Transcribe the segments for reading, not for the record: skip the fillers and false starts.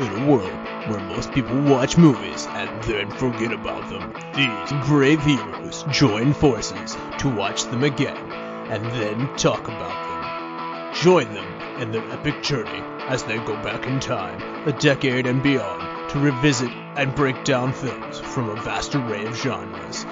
In a world where most people watch movies and then forget about them, these brave heroes join forces to watch them again and then talk about them. Join them in their epic journey as they go back in time, a decade and beyond, to revisit and break down films from a vast array of genres.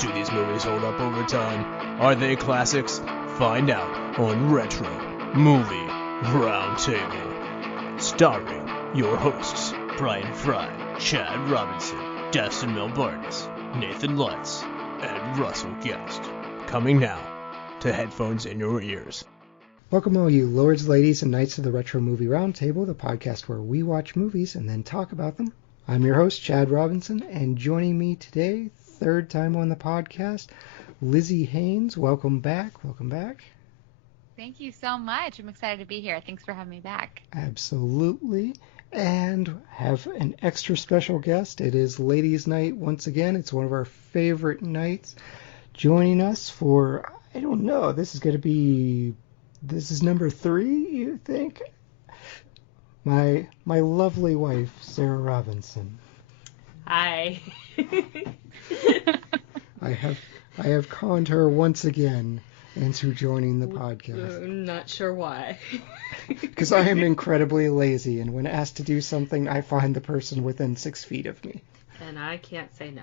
Do these movies hold up over time? Are they classics? Find out on Retro Movie Roundtable. Starring your hosts, Brian Fry, Chad Robinson, Dustin Melbartis, Nathan Lutz, and Russell Guest. Coming now to headphones in your ears. Welcome all you lords, ladies, and knights of the Retro Movie Roundtable, the podcast where we watch movies and then talk about them. I'm your host, Chad Robinson, and joining me today, third time on the podcast, Lizzy Haynes. Welcome back. Welcome back. Thank you so much. I'm excited to be here. Thanks for having me back. Absolutely. And have an extra special guest. It is Ladies' Night once again. It's one of our favorite nights. Joining us for, I don't know, this is number 3, you think? My lovely wife, Sara Robinson. Hi. I have conned her once again into joining the podcast. I'm not sure why. Because I am incredibly lazy, and when asked to do something, I find the person within 6 feet of me. And I can't say no.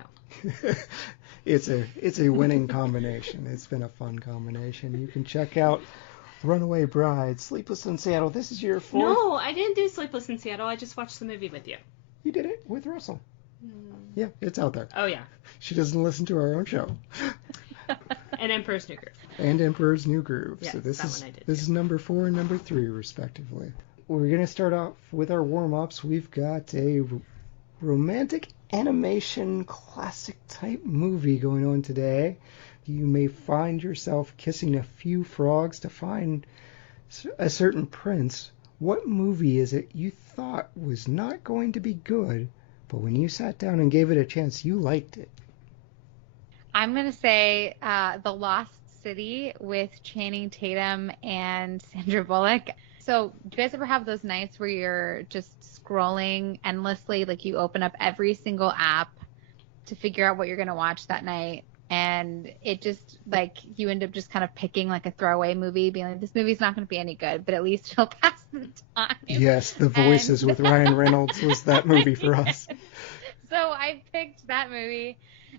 It's a winning combination. It's been a fun combination. You can check out Runaway Bride, Sleepless in Seattle. This is your 4th? No, I didn't do Sleepless in Seattle. I just watched the movie with you. You did it with Russell. Yeah, it's out there. Oh, yeah. She doesn't listen to our own show. And Emperor's New Groove. And Emperor's New Groove. Yes, so this is is number 4 and number 3, respectively. We're going to start off with our warm-ups. We've got a romantic animation classic-type movie going on today. You may find yourself kissing a few frogs to find a certain prince. What movie is it you thought was not going to be good, but when you sat down and gave it a chance, you liked it? I'm going to say The Lost City with Channing Tatum and Sandra Bullock. So do you guys ever have those nights where you're just scrolling endlessly, like you open up every single app to figure out what you're going to watch that night, and it just, like, you end up just kind of picking, like, a throwaway movie, being like, this movie's not going to be any good, but at least it'll pass the time. Yes, The Voices with Ryan Reynolds was that movie for us. So I picked that movie,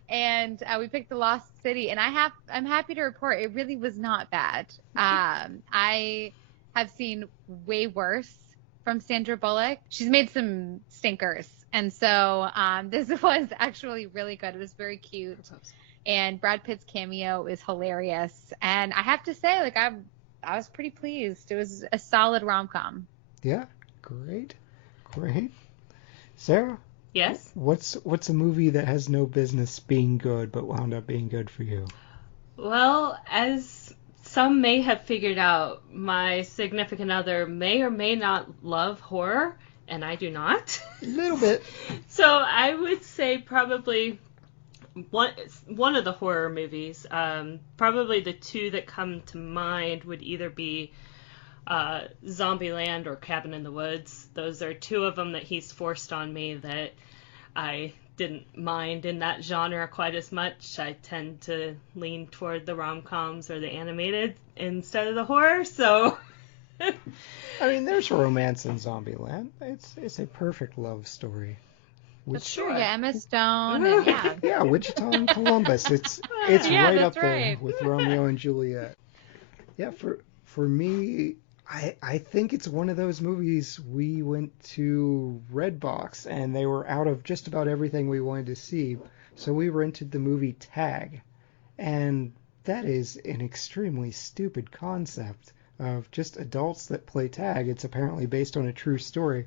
and we picked The Lost City, and I'm happy to report it really was not bad. I have seen way worse from Sandra Bullock. She's made some stinkers, and so this was actually really good. It was very cute, and Brad Pitt's cameo is hilarious. And I have to say, like, I was pretty pleased. It was a solid rom-com. Yeah, great. Sara? Yes? What's a movie that has no business being good but wound up being good for you? Well, as some may have figured out, my significant other may or may not love horror, and I do not. A little bit. So I would say probably one of the horror movies, probably the two that come to mind would either be Zombieland or Cabin in the Woods. Those are two of them that he's forced on me that I didn't mind in that genre quite as much. I tend to lean toward the rom-coms or the animated instead of the horror, so... I mean, there's romance in Zombieland. It's a perfect love story. That's true, yeah, Emma Stone, and yeah. Yeah, Wichita and Columbus. It's Yeah, right that's up there right. with Romeo and Juliet. Yeah, for me, I think it's one of those movies we went to Redbox, and they were out of just about everything we wanted to see, so we rented the movie Tag. And that is an extremely stupid concept of just adults that play tag. It's apparently based on a true story.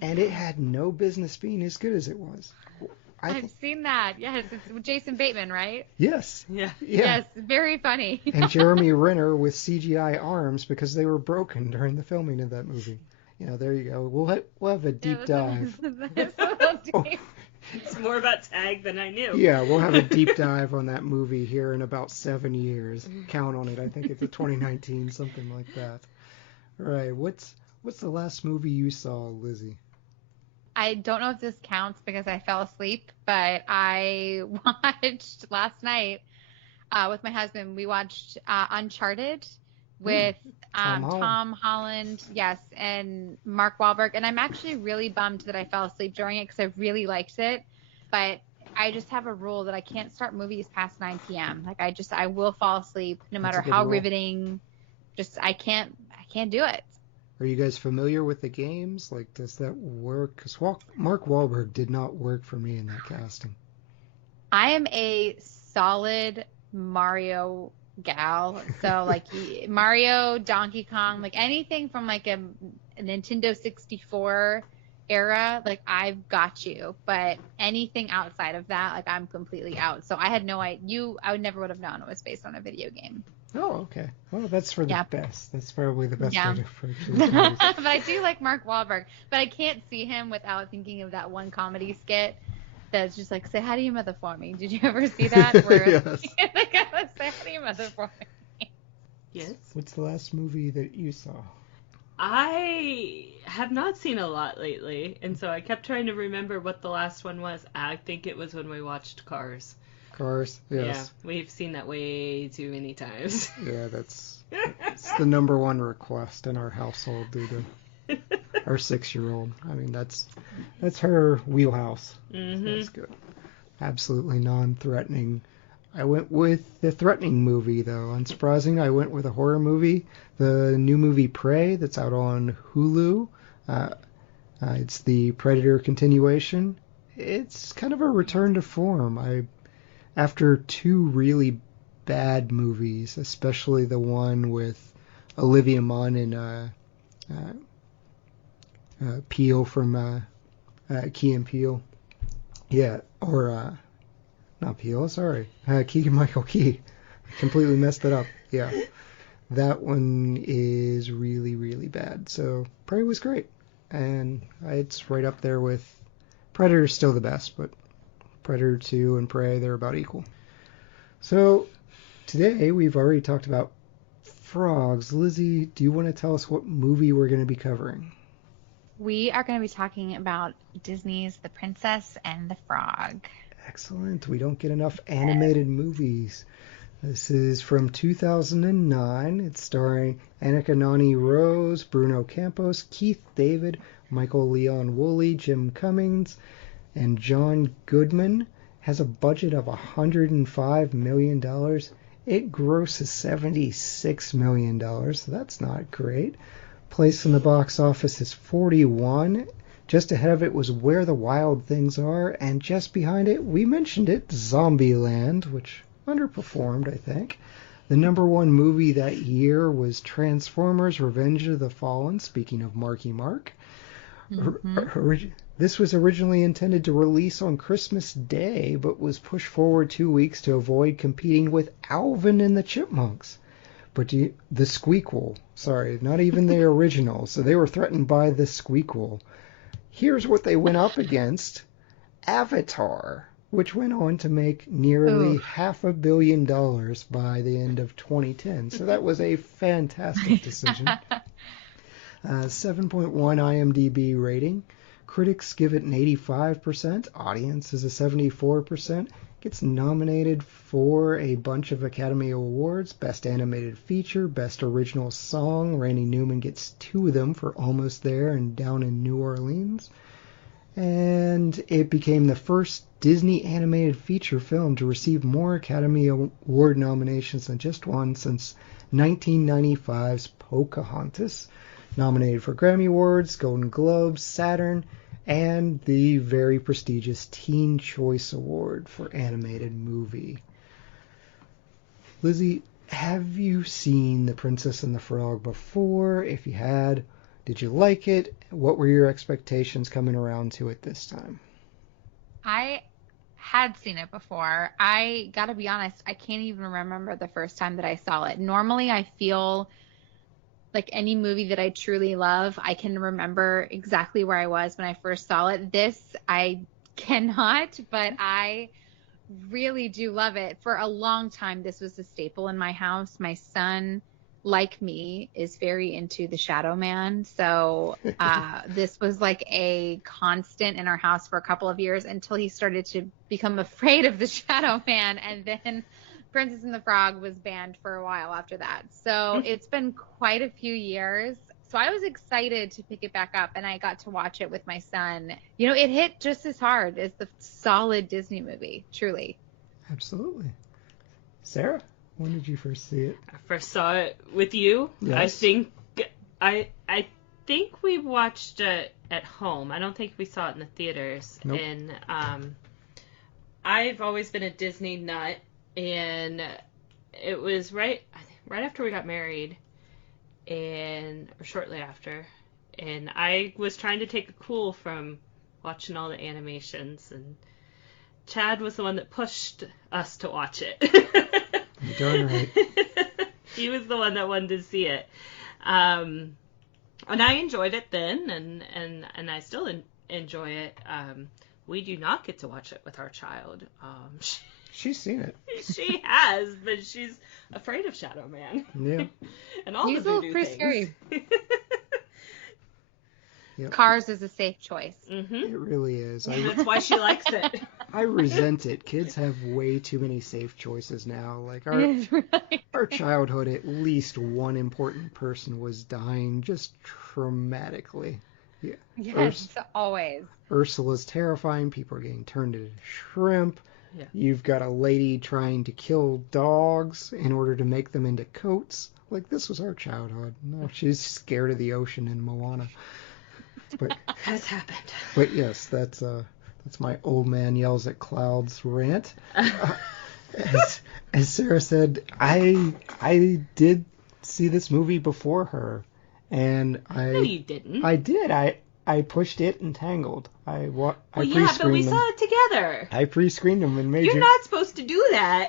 And it had no business being as good as it was. I've seen that. Yes, it's with Jason Bateman, right? Yes. Yeah. Yes, very funny. And Jeremy Renner with CGI arms because they were broken during the filming of that movie. You know, there you go. We'll have a deep dive. It's more about tag than I knew. Yeah, we'll have a deep dive on that movie here in about 7 years. Count on it. I think it's a 2019, something like that. All right. What's the last movie you saw, Lizzy? I don't know if this counts because I fell asleep, but I watched last night with my husband. We watched Uncharted with Tom Holland, yes, and Mark Wahlberg. And I'm actually really bummed that I fell asleep during it because I really liked it. But I just have a rule that I can't start movies past 9 p.m. Like I will fall asleep no matter how riveting. Just I can't do it. Are you guys familiar with the games? Like, does that work? Because Mark Wahlberg did not work for me in that casting. I am a solid Mario gal. So, like, Mario, Donkey Kong, like, anything from, like, a Nintendo 64 era, like, I've got you. But anything outside of that, like, I'm completely out. So I had no idea. I would have known it was based on a video game. Oh, okay. Well, that's for the best. That's probably the best way to approach it. But I do like Mark Wahlberg. But I can't see him without thinking of that one comedy skit that's just like, say hi to your mother for me. Did you ever see that? Where yes. the guy was, say hi to your mother for me. Yes. What's the last movie that you saw? I have not seen a lot lately, and so I kept trying to remember what the last one was. I think it was when we watched Cars. Cars, yes. Yeah, we've seen that way too many times. Yeah, it's the number one request in our household due to our 6-year-old. I mean, that's her wheelhouse. Mm-hmm. So that's good. Absolutely non-threatening. I went with the threatening movie, though. Unsurprising, I went with a horror movie, the new movie Prey, that's out on Hulu. It's the Predator continuation. It's kind of a return to form. After 2 really bad movies, especially the one with Olivia Munn and Peele from Key and Peele. Yeah, or not Peele, sorry. Keegan-Michael Key. I completely messed it up. Yeah. That one is really, really bad. So Prey was great. And it's right up there with Predator's still the best, but Predator 2 and Prey, they're about equal. So today we've already talked about frogs. Lizzy, do you want to tell us what movie we're going to be covering? We are going to be talking about Disney's The Princess and the Frog. Excellent. We don't get enough animated movies. This is from 2009. It's starring Anika Noni Rose, Bruno Campos, Keith David, Michael Leon Wooley, Jim Cummings, and John Goodman. Has a budget of $105 million. It grosses $76 million. So that's not great. Place in the box office is 41. Just ahead of it was Where the Wild Things Are. And just behind it, we mentioned it, Zombieland, which underperformed, I think. The number 1 movie that year was Transformers Revenge of the Fallen, speaking of Marky Mark. Mm-hmm. This was originally intended to release on Christmas Day, but was pushed forward 2 weeks to avoid competing with Alvin and the Chipmunks. But the Squeakquel, sorry, not even the original, so they were threatened by the Squeakquel. Here's what they went up against. Avatar, which went on to make nearly $500 million by the end of 2010. So that was a fantastic decision. 7.1 IMDb rating. Critics give it an 85%. Audience is a 74%. Gets nominated for a bunch of Academy Awards. Best Animated Feature, Best Original Song. Randy Newman gets 2 of them for Almost There and Down in New Orleans. And it became the first Disney animated feature film to receive more Academy Award nominations than just one since 1995's Pocahontas. Nominated for Grammy Awards, Golden Globes, Saturn, and the very prestigious Teen Choice Award for Animated Movie. Lizzy, have you seen The Princess and the Frog before? If you had, did you like it? What were your expectations coming around to it this time? I had seen it before. I gotta be honest, I can't even remember the first time that I saw it. Normally I feel like any movie that I truly love, I can remember exactly where I was when I first saw it. This, I cannot, but I really do love it. For a long time, this was a staple in my house. My son like me, is very into the Shadow Man. So this was like a constant in our house for a couple of years until he started to become afraid of the Shadow Man. And then Princess and the Frog was banned for a while after that. So it's been quite a few years. So I was excited to pick it back up, and I got to watch it with my son. You know, it hit just as hard as the solid Disney movie, truly. Absolutely. Sarah, when did you first see it? I first saw it with you. Yes. I think we watched it at home. I don't think we saw it in the theaters. Nope. And I've always been a Disney nut, and it was right after we got married, or shortly after, and I was trying to take a cool from watching all the animations, and Chad was the one that pushed us to watch it. Darn right. He was the one that wanted to see it. And I enjoyed it then, and I still enjoy it. We do not get to watch it with our child. She's seen it. She has, but she's afraid of Shadow Man. Yeah. And all He's the a voodoo little pretty things. scary. Yep. Cars is a safe choice. Mm-hmm. It really is. That's why she likes it. I resent it. Kids have way too many safe choices now. Like our childhood, at least one important person was dying just traumatically. Yeah. Yes, always. Ursula's terrifying. People are getting turned into shrimp. Yeah. You've got a lady trying to kill dogs in order to make them into coats. Like, this was our childhood. No, she's scared of the ocean in Moana. But Has happened. But yes, that's my old man yells at clouds rant. As Sarah said, I did see this movie before her, and No, you didn't. I did. I pushed it and Tangled. Well, yeah, but we saw it together. I pre-screened them and made You're not supposed to do that.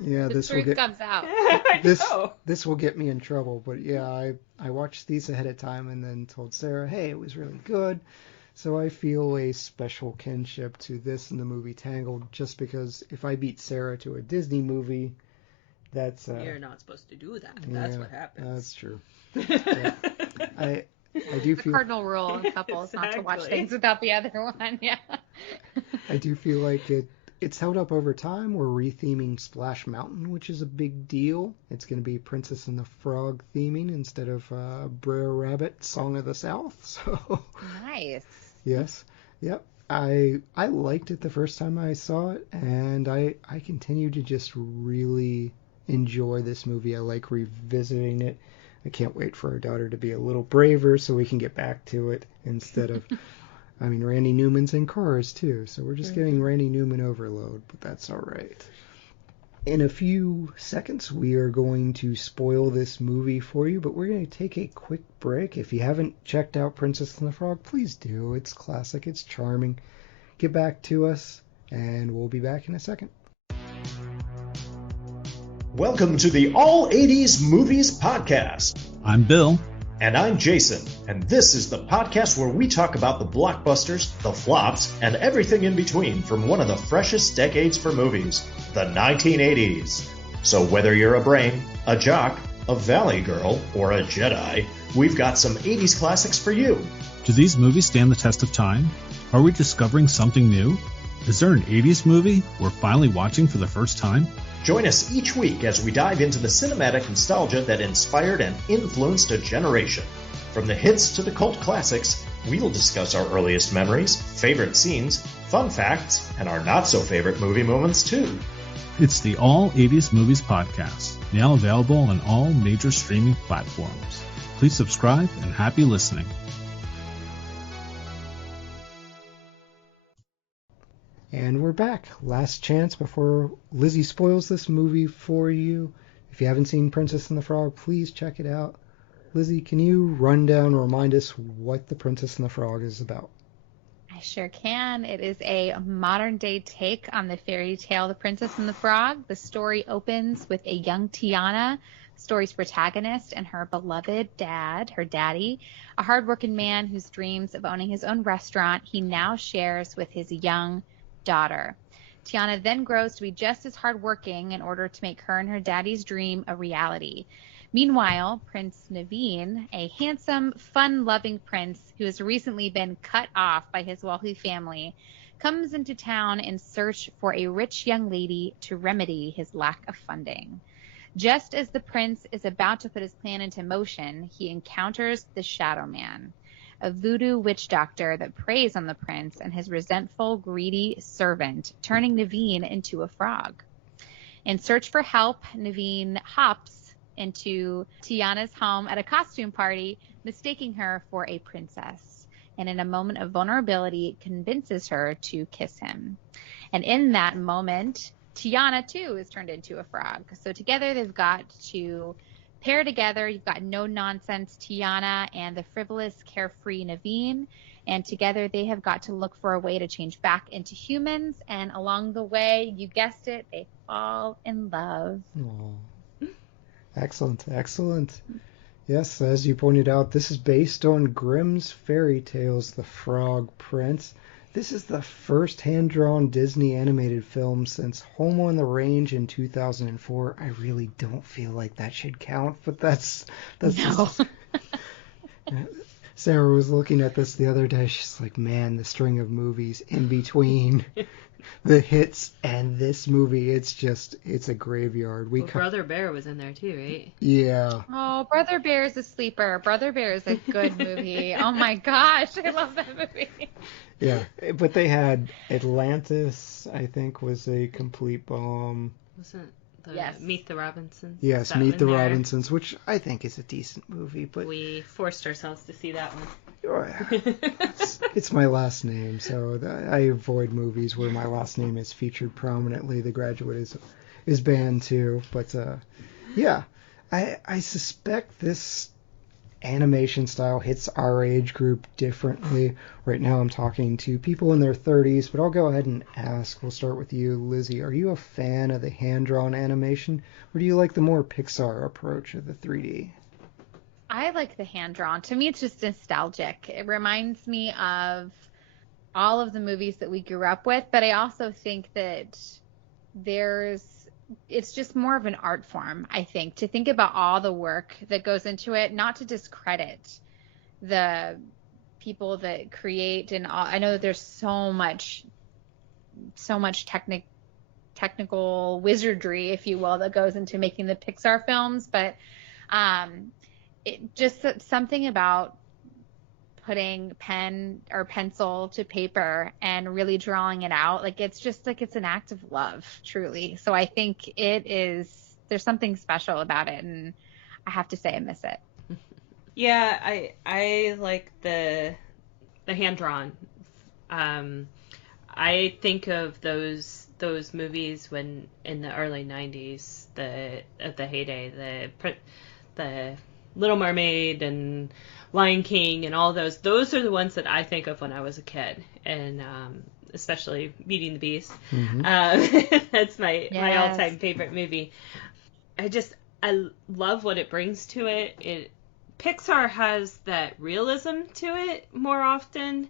Yeah, The this will truth get comes out. I know. this will get me in trouble. But yeah, I watched these ahead of time and then told Sarah, hey, it was really good. So I feel a special kinship to this and the movie Tangled, just because if I beat Sarah to a Disney movie, that's You're not supposed to do that. That's what happens. That's true. Yeah. I do The feel cardinal rule in couples not to watch Exactly. things without the other one. Yeah. I do feel like it's held up over time. We're retheming Splash Mountain, which is a big deal. It's going to be Princess and the Frog theming instead of Brer Rabbit Song of the South. So Nice. yes, yep. I liked it the first time I saw it, and I continue to just really enjoy this movie. I like revisiting it. I can't wait for our daughter to be a little braver so we can get back to it instead of... I mean, Randy Newman's in Cars, too, so we're just getting Randy Newman overload, but that's all right. In a few seconds, we are going to spoil this movie for you, but we're going to take a quick break. If you haven't checked out Princess and the Frog, please do. It's classic. It's charming. Get back to us, and we'll be back in a second. Welcome to the All 80s Movies Podcast. I'm Bill. And I'm Jason, and this is the podcast where we talk about the blockbusters, the flops, and everything in between from one of the freshest decades for movies, the 1980s. So whether you're a brain, a jock, a valley girl, or a Jedi, we've got some 80s classics for you. Do these movies stand the test of time? Are we discovering something new? Is there an 80s movie we're finally watching for the first time? Join us each week as we dive into the cinematic nostalgia that inspired and influenced a generation. From the hits to the cult classics, we'll discuss our earliest memories, favorite scenes, fun facts, and our not-so-favorite movie moments, too. It's the All 80s Movies Podcast, now available on all major streaming platforms. Please subscribe and happy listening. And we're back. Last chance before Lizzy spoils this movie for you. If you haven't seen Princess and the Frog, please check it out. Lizzy, can you run down and remind us what The Princess and the Frog is about? I sure can. It is a modern-day take on the fairy tale The Princess and the Frog. The story opens with a young Tiana, the story's protagonist, and her beloved dad, her daddy, a hardworking man whose dreams of owning his own restaurant he now shares with his young daughter. Tiana then grows to be just as hardworking in order to make her and her daddy's dream a reality. Meanwhile, Prince Naveen, a handsome, fun-loving prince who has recently been cut off by his wealthy family, comes into town in search for a rich young lady to remedy his lack of funding. Just as the prince is about to put his plan into motion, he encounters the Shadow Man, a voodoo witch doctor that preys on the prince and his resentful, greedy servant, turning Naveen into a frog. In search for help, Naveen hops into Tiana's home at a costume party, mistaking her for a princess, and in a moment of vulnerability convinces her to kiss him. And in that moment, Tiana, too, is turned into a frog. So together they've got to pair together. You've got no-nonsense Tiana and the frivolous, carefree Naveen. And together they have got to look for a way to change back into humans. And along the way, you guessed it, they fall in love. Aww. Excellent, excellent. Yes, as you pointed out, this is based on Grimm's fairy tales, The Frog Prince. This is the first hand-drawn Disney animated film since Home on the Range in 2004. I really don't feel like that should count, but that's no. Sarah was looking at this the other day. She's like, man, the string of movies in between the hits and this movie, it's a graveyard. Brother Bear was in there too, right? Yeah. Oh, Brother Bear is a sleeper. Brother Bear is a good movie. Oh my gosh, I love that movie. Yeah, but they had Atlantis, I think, was a complete bomb. Wasn't Yes. Meet the Robinsons? Yes, Meet the Robinsons, which I think is a decent movie, but we forced ourselves to see that one. Oh, yeah. It's my last name, so I avoid movies where my last name is featured prominently. The Graduate is banned too, but yeah, I suspect this animation style hits our age group differently. Right now I'm talking to people in their 30s, but I'll go ahead and ask. We'll start with you, Lizzy. Are you a fan of the hand-drawn animation, or do you like the more Pixar approach of the 3D? I like the hand-drawn. To me, it's just nostalgic. It reminds me of all of the movies that we grew up with, but I also think that it's just more of an art form, I think, to think about all the work that goes into it, not to discredit the people that create and all. I know that there's so much technical wizardry, if you will, that goes into making the Pixar films, but it just something about putting pen or pencil to paper and really drawing it out, like it's just like it's an act of love, truly. So I think there's something special about it, and I have to say I miss it. Yeah, I like the hand drawn. I think of those movies when in the early 90s, the heyday, the Little Mermaid and Lion King and all those are the ones that I think of when I was a kid, and especially Beauty and the Beast. Mm-hmm. That's my all-time favorite movie. I love what it brings to it. Pixar has that realism to it more often,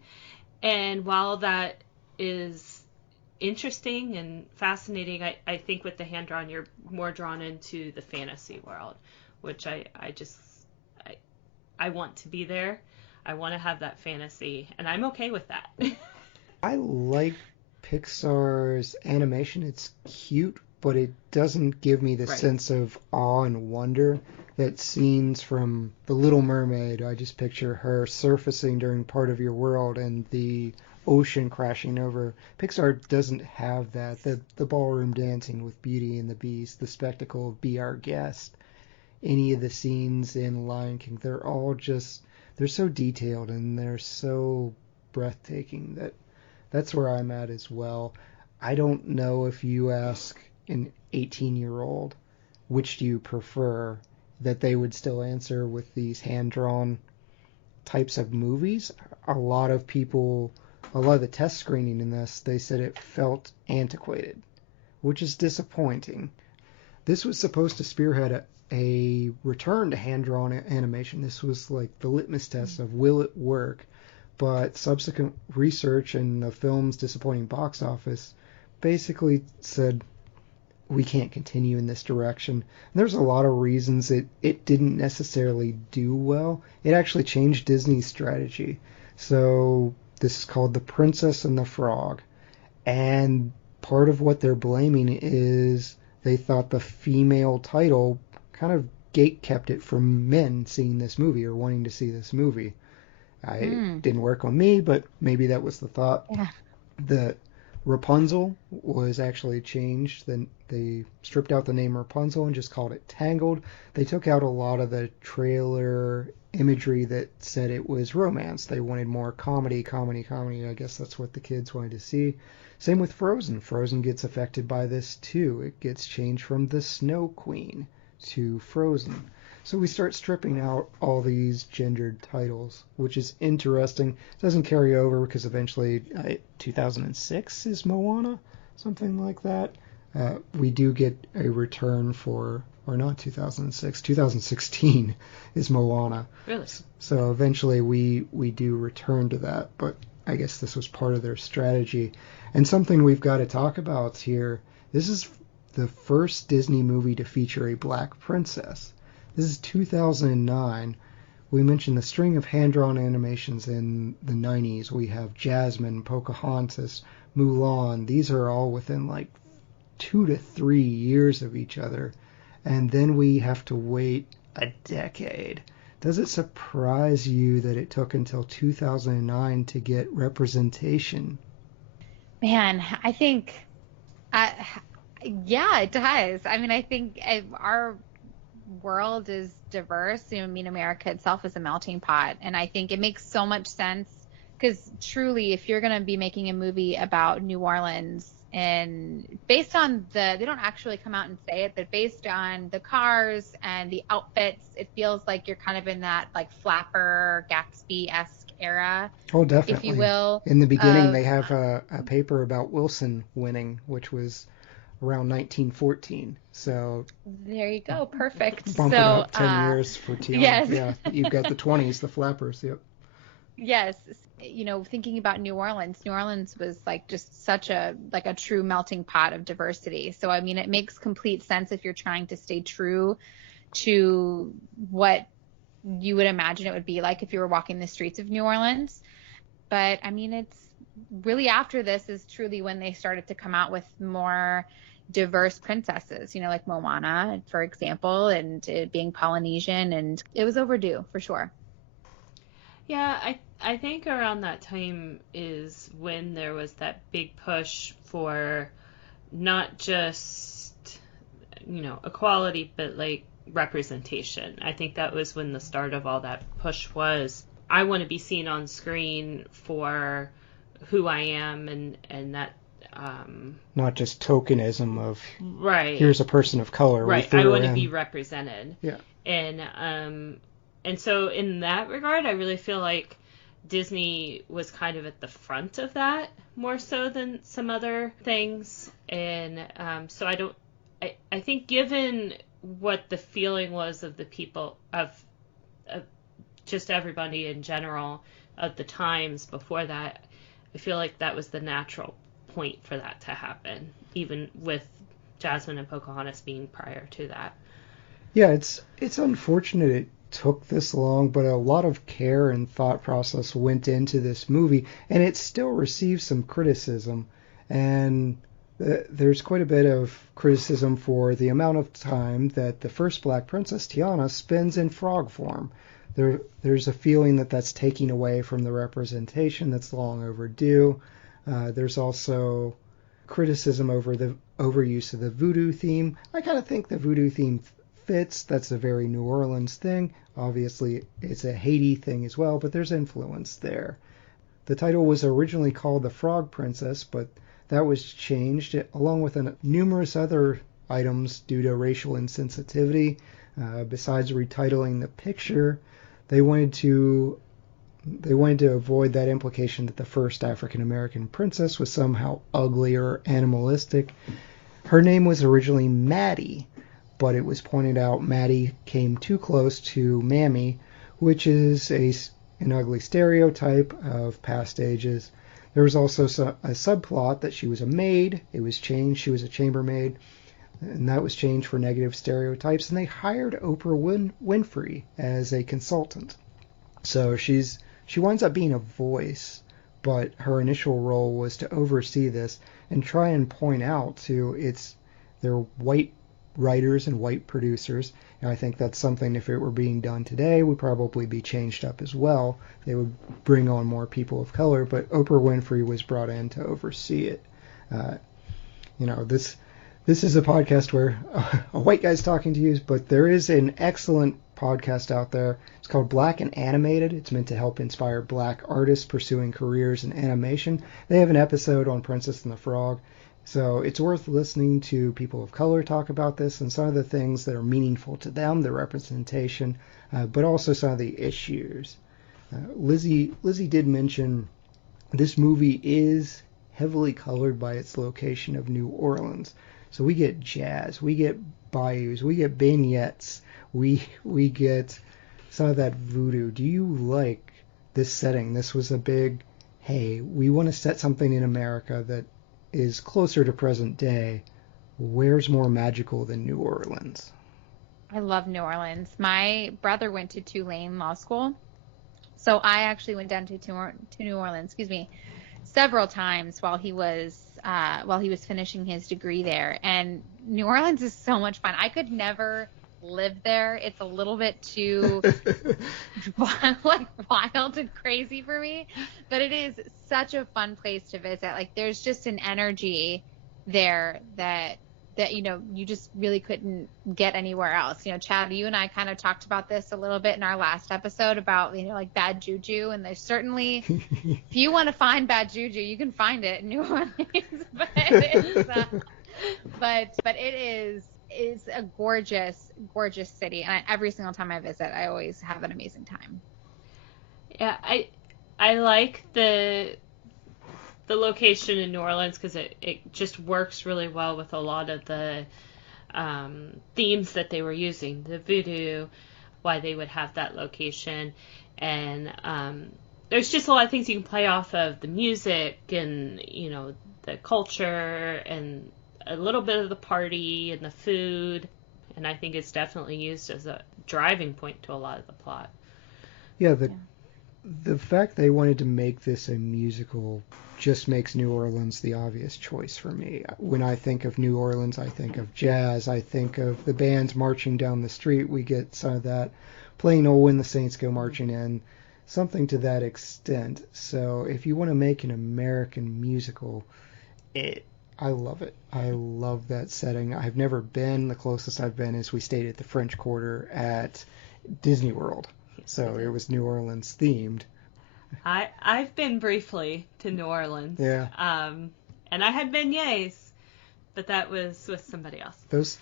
and while that is interesting and fascinating, I think with the hand-drawn you're more drawn into the fantasy world, which I want to be there. I want to have that fantasy, and I'm okay with that. I like Pixar's animation. It's cute, but it doesn't give me the sense of awe and wonder that scenes from The Little Mermaid. I just picture her surfacing during Part of Your World and the ocean crashing over. Pixar doesn't have that. The ballroom dancing with Beauty and the Beast, the spectacle of Be Our Guest, any of the scenes in Lion King, they're so detailed and they're so breathtaking that's where I'm at as well. I don't know if you ask an 18-year-old which do you prefer, that they would still answer with these hand-drawn types of movies. A lot of the test screening in this, they said it felt antiquated, which is disappointing. This was supposed to spearhead a return to hand-drawn animation. This was like the litmus test of will it work, but subsequent research and the film's disappointing box office basically said we can't continue in this direction. And there's a lot of reasons it didn't necessarily do well. It actually changed Disney's strategy. So this is called The Princess and the Frog. And part of what they're blaming is they thought the female title kind of gate-kept it from men seeing this movie or wanting to see this movie. It didn't work on me, but maybe that was the thought. Yeah. The Rapunzel was actually changed. Then they stripped out the name Rapunzel and just called it Tangled. They took out a lot of the trailer imagery that said it was romance. They wanted more comedy. I guess that's what the kids wanted to see. Same with Frozen. Frozen gets affected by this too. It gets changed from the Snow Queen to Frozen. So we start stripping out all these gendered titles, which is interesting. It doesn't carry over because eventually 2006 is Moana, something like that. We do get a return for, or not 2006, 2016 is Moana. Really? So eventually we do return to that, but I guess this was part of their strategy. And something we've got to talk about here, this is the first Disney movie to feature a black princess. This is 2009. We mentioned the string of hand-drawn animations in the 90s. We have Jasmine, Pocahontas, Mulan. These are all within like 2 to 3 years of each other. And then we have to wait a decade. Does it surprise you that it took until 2009 to get representation? Man, I think, yeah, it does. I mean, I think our world is diverse. I mean, America itself is a melting pot, and I think it makes so much sense because truly, if you're going to be making a movie about New Orleans, and based on they don't actually come out and say it, but based on the cars and the outfits, it feels like you're kind of in that like Flapper, Gatsby-esque era. Oh, definitely. If you will. In the beginning, they have a paper about Wilson winning, which was around 1914. So there you go. Perfect. Bump it up 10 years for Tiana. Yes. Yeah, you've got the 20s, the Flappers. Yep. Yes. You know, thinking about New Orleans was like just such a true melting pot of diversity. So, I mean, it makes complete sense if you're trying to stay true to what you would imagine it would be like if you were walking the streets of New Orleans. But, I mean, it's really after this is truly when they started to come out with more diverse princesses, you know, like Moana, for example, and it being Polynesian, and it was overdue for sure. Yeah, I think around that time is when there was that big push for not just, you know, equality, but like representation. I think that was when the start of all that push was. I want to be seen on screen for who I am, and that not just tokenism of right. Here's a person of color. Right. I want to be represented. Yeah. And so in that regard, I really feel like Disney was kind of at the front of that more so than some other things. And so I think given what the feeling was of the people, of just everybody in general of the times before that, I feel like that was the natural point for that to happen, even with Jasmine and Pocahontas being prior to that. Yeah, it's unfortunate it took this long, but a lot of care and thought process went into this movie, and it still receives some criticism. And there's quite a bit of criticism for the amount of time that the first Black Princess, Tiana, spends in frog form. There's a feeling that that's taking away from the representation that's long overdue. There's also criticism over the overuse of the voodoo theme. I kind of think the voodoo theme fits. That's a very New Orleans thing. Obviously, it's a Haiti thing as well, but there's influence there. The title was originally called The Frog Princess, but that was changed along with numerous other items due to racial insensitivity. Besides retitling the picture, they wanted to avoid that implication that the first African American princess was somehow ugly or animalistic. Her name was originally Maddie, but it was pointed out Maddie came too close to Mammy, which is an ugly stereotype of past ages. There was also a subplot that she was a maid. It was changed. She was a chambermaid. and that was changed for negative stereotypes, and they hired Oprah Winfrey as a consultant. So she winds up being a voice, but her initial role was to oversee this and try and point out they're white writers and white producers, and I think that's something, if it were being done today, would probably be changed up as well. They would bring on more people of color, but Oprah Winfrey was brought in to oversee it. This is a podcast where a white guy's talking to you, but there is an excellent podcast out there. It's called Black and Animated. It's meant to help inspire black artists pursuing careers in animation. They have an episode on Princess and the Frog. So it's worth listening to people of color talk about this and some of the things that are meaningful to them, the representation, but also some of the issues. Lizzy did mention this movie is heavily colored by its location of New Orleans. So we get jazz, we get bayous, we get beignets, we get some of that voodoo. Do you like this setting? This was a big, hey, we want to set something in America that is closer to present day. Where's more magical than New Orleans? I love New Orleans. My brother went to Tulane Law School, so I actually went down to New Orleans, several times while he was finishing his degree there. And New Orleans is so much fun. I could never live there. It's a little bit too wild and crazy for me, but it is such a fun place to visit. Like, there's just an energy there that you just really couldn't get anywhere else. Chad, you and I kind of talked about this a little bit in our last episode about like bad juju, and there's certainly if you want to find bad juju, you can find it in New Orleans. but it is a gorgeous city, and every single time I visit, I always have an amazing time. Yeah, I like the location in New Orleans because it just works really well with a lot of the themes that they were using, the voodoo, why they would have that location, and there's just a lot of things you can play off of, the music and the culture and a little bit of the party and the food, and I think it's definitely used as a driving point to a lot of the plot. Yeah, the fact they wanted to make this a musical just makes New Orleans the obvious choice for me. When I think of New Orleans, I think of jazz, I think of the bands marching down the street. We get some of that plain old When the Saints Go Marching In, something to that extent. So if you want to make an American musical, I love it. I love that setting. I've never been. The closest I've been is we stayed at the French Quarter at Disney World. So it was New Orleans themed. I've been briefly to New Orleans. Yeah. And I had beignets, but that was with somebody else.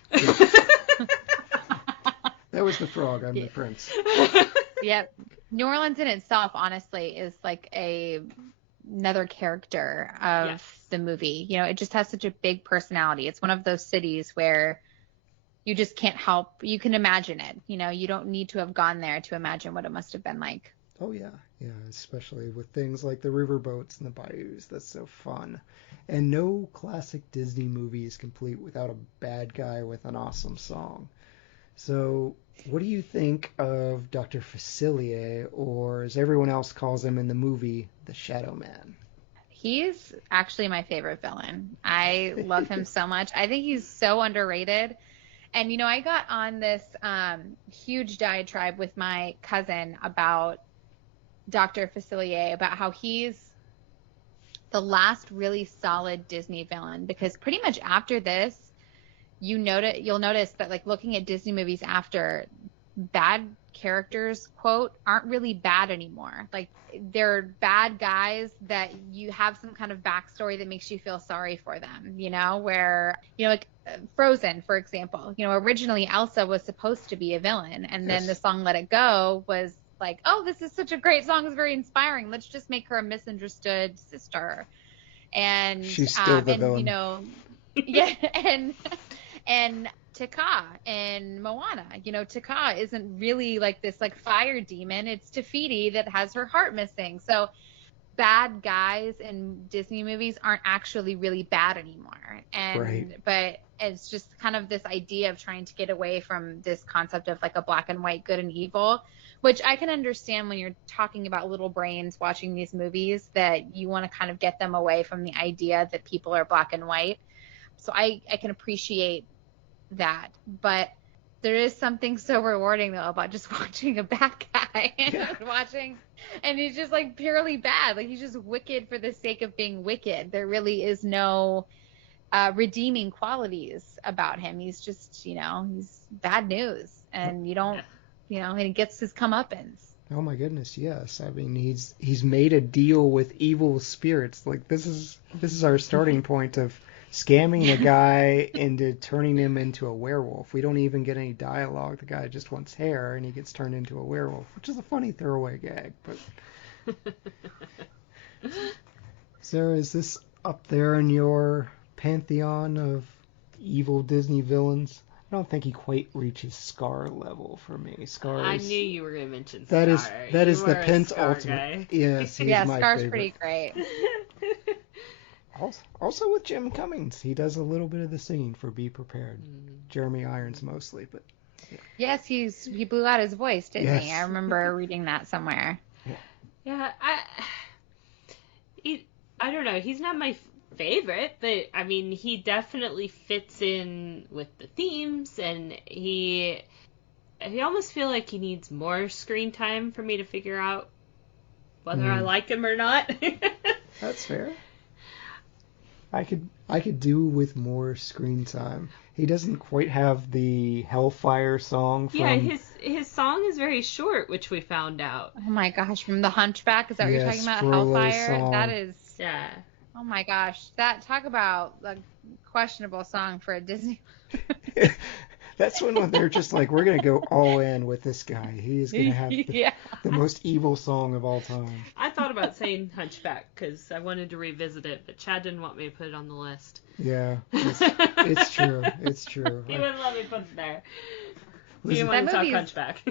That was the frog. I'm the prince. Yep. New Orleans in itself, honestly, is like another character of the movie. It just has such a big personality. It's one of those cities where you just can't help. You can imagine it. You don't need to have gone there to imagine what it must have been like. Oh, yeah. Yeah, especially with things like the riverboats and the bayous. That's so fun. And no classic Disney movie is complete without a bad guy with an awesome song. So what do you think of Dr. Facilier, or as everyone else calls him in the movie, the Shadow Man? He's actually my favorite villain. I love him so much. I think he's so underrated. And, I got on this huge diatribe with my cousin about Dr. Facilier, about how he's the last really solid Disney villain, because pretty much after this, you'll notice that, like, looking at Disney movies after, bad characters, quote, aren't really bad anymore. Like, they're bad guys that you have some kind of backstory that makes you feel sorry for them, where, like Frozen, for example, originally Elsa was supposed to be a villain, and then the song Let It Go was like, oh, this is such a great song, it's very inspiring, let's just make her a misunderstood sister. And she's still the villain. Yeah, and Taka and Moana, Taka isn't really like this like fire demon, it's Te Fiti that has her heart missing. So bad guys in Disney movies aren't actually really bad anymore. And but it's just kind of this idea of trying to get away from this concept of like a black and white good and evil, which I can understand when you're talking about little brains watching these movies, that you want to kind of get them away from the idea that people are black and white. So I can appreciate that. But there is something so rewarding, though, about just watching a bad guy and he's just like purely bad. Like, he's just wicked for the sake of being wicked. There really is no redeeming qualities about him. He's just, he's bad news, and you don't, and he gets his comeuppance. Oh my goodness, yes. I mean, he's made a deal with evil spirits. Like, this is our starting point of scamming a guy into turning him into a werewolf. We don't even get any dialogue. The guy just wants hair, and he gets turned into a werewolf, which is a funny throwaway gag. But Sarah, is this up there in your pantheon of evil Disney villains? I don't think he quite reaches Scar level for me. Scar. I knew you were going to mention Scar. Scar. That is the Scar penultimate. guy. Yes, he's yeah, my Scar's favorite. pretty great. Also with Jim Cummings, he does a little bit of the singing for Be Prepared. Jeremy Irons mostly, but yes, he blew out his voice, didn't he? Yes. I remember reading that somewhere. Yeah, I don't know. He's not my favorite, but I mean, he definitely fits in with the themes, and I almost feel like he needs more screen time for me to figure out whether I like him or not. That's fair. I could do with more screen time. He doesn't quite have the Hellfire song from... Yeah, his song is very short, which we found out. Oh my gosh, from The Hunchback? Is that what you're talking about? Frollo's Hellfire? song. That is... Yeah. Oh my gosh. Talk about a questionable song for a Disney... That's when they're just like, we're going to go all in with this guy. He is going to have the most evil song of all time. I thought about saying Hunchback because I wanted to revisit it, but Chad didn't want me to put it on the list. Yeah, it's true. It's true. He wouldn't let me put it there. Lizzy, He didn't want to talk movie is- Hunchback.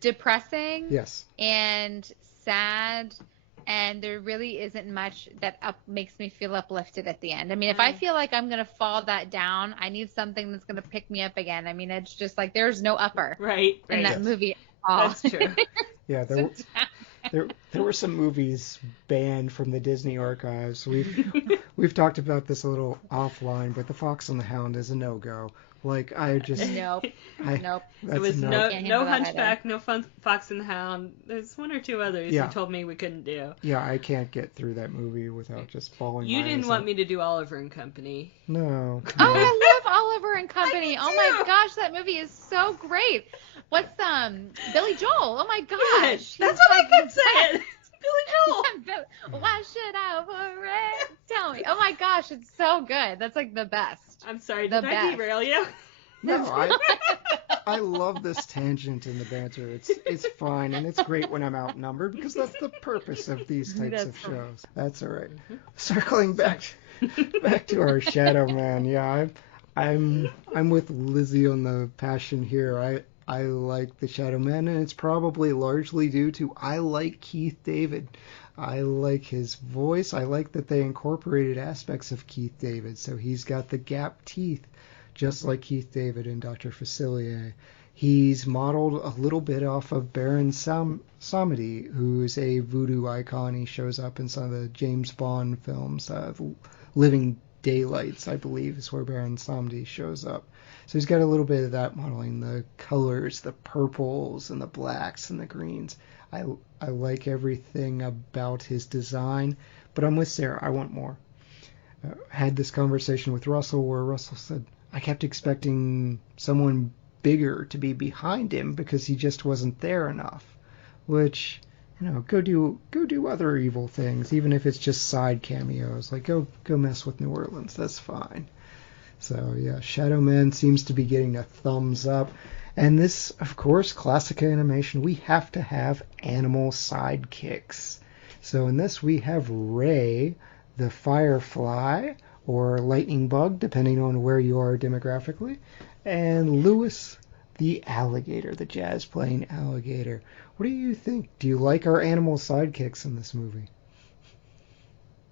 depressing Yes. and sad, and there really isn't much that makes me feel uplifted at the end. I mean, if I feel like I'm going to fall that down, I need something that's going to pick me up again. I mean, it's just like there's no upper Right. in that Yes. movie at all. That's true. Yeah, there were some movies banned from the Disney archives. We've talked about this a little offline, but The Fox and the Hound is a no-go. Like, I just... Nope. Nope. That's It was no. no Can't handle that Hunchback, no Fox and the Hound. There's one or two others Yeah. you told me we couldn't do. Yeah, I can't get through that movie without just falling. You didn't want me to do Oliver and Company. No. Oh, I love Oliver and Company. Oh my gosh, that movie is so great. What's Billy Joel? Oh my gosh. Yes, that's what I kept saying. Billy Joel. Why should I worry? Tell me. Oh my gosh, it's so good. That's like the best. I'm sorry, The did I best. derail you? No, I love this tangent in the banter. It's fine, and it's great when I'm outnumbered because that's the purpose of these types of shows. That's all right. Circling back to our Shadow Man. Yeah, I'm with Lizzy on the passion here. I like the Shadow Man, and it's probably largely due to I like Keith David. I like his voice. I like that they incorporated aspects of Keith David. So he's got the gap teeth, just like Keith David in Dr. Facilier. He's modeled a little bit off of Baron Samedi, who's a voodoo icon. He shows up in some of the James Bond films. Living Daylights, I believe, is where Baron Samedi shows up. So he's got a little bit of that modeling, the colors, the purples and the blacks and the greens. I like everything about his design, but I'm with Sarah. I want more. Had this conversation with Russell where Russell said, I kept expecting someone bigger to be behind him because he just wasn't there enough. Which, go do other evil things, even if it's just side cameos. Like go mess with New Orleans. That's fine. So yeah, Shadow Man seems to be getting a thumbs up. And this, of course, classic animation, we have to have animal sidekicks. So in this we have Ray, the firefly, or lightning bug, depending on where you are demographically, and Lewis, the alligator, the jazz-playing alligator. What do you think? Do you like our animal sidekicks in this movie?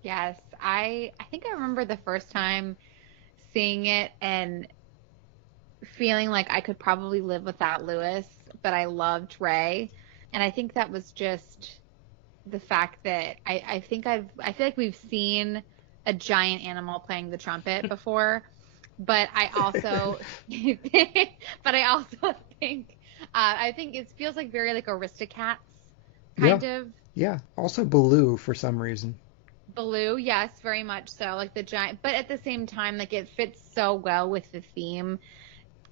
Yes, I think I remember the first time seeing it and feeling like I could probably live without Lewis, but I loved Ray. And I think that was just the fact that I feel like we've seen a giant animal playing the trumpet before, but I also think I think it feels like very like Aristocats kind of. Yeah. Also Baloo for some reason. Baloo, yes, very much so. Like the giant, but at the same time, like it fits so well with the theme.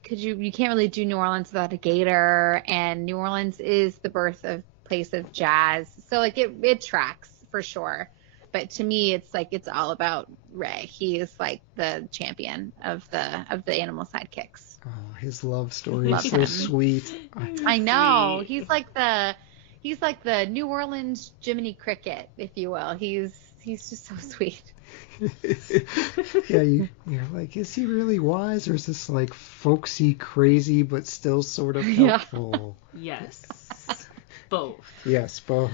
You can't really do New Orleans without a gator, and New Orleans is the birthplace of jazz. So like it tracks for sure. But to me, it's like it's all about Ray. He is like the champion of the animal sidekicks. Oh, his love story is so sweet. I know. He's like the New Orleans Jiminy Cricket, if you will. He's just so sweet. Yeah, you're like, is he really wise, or is this like folksy, crazy, but still sort of helpful? Yes, both. Yes, both.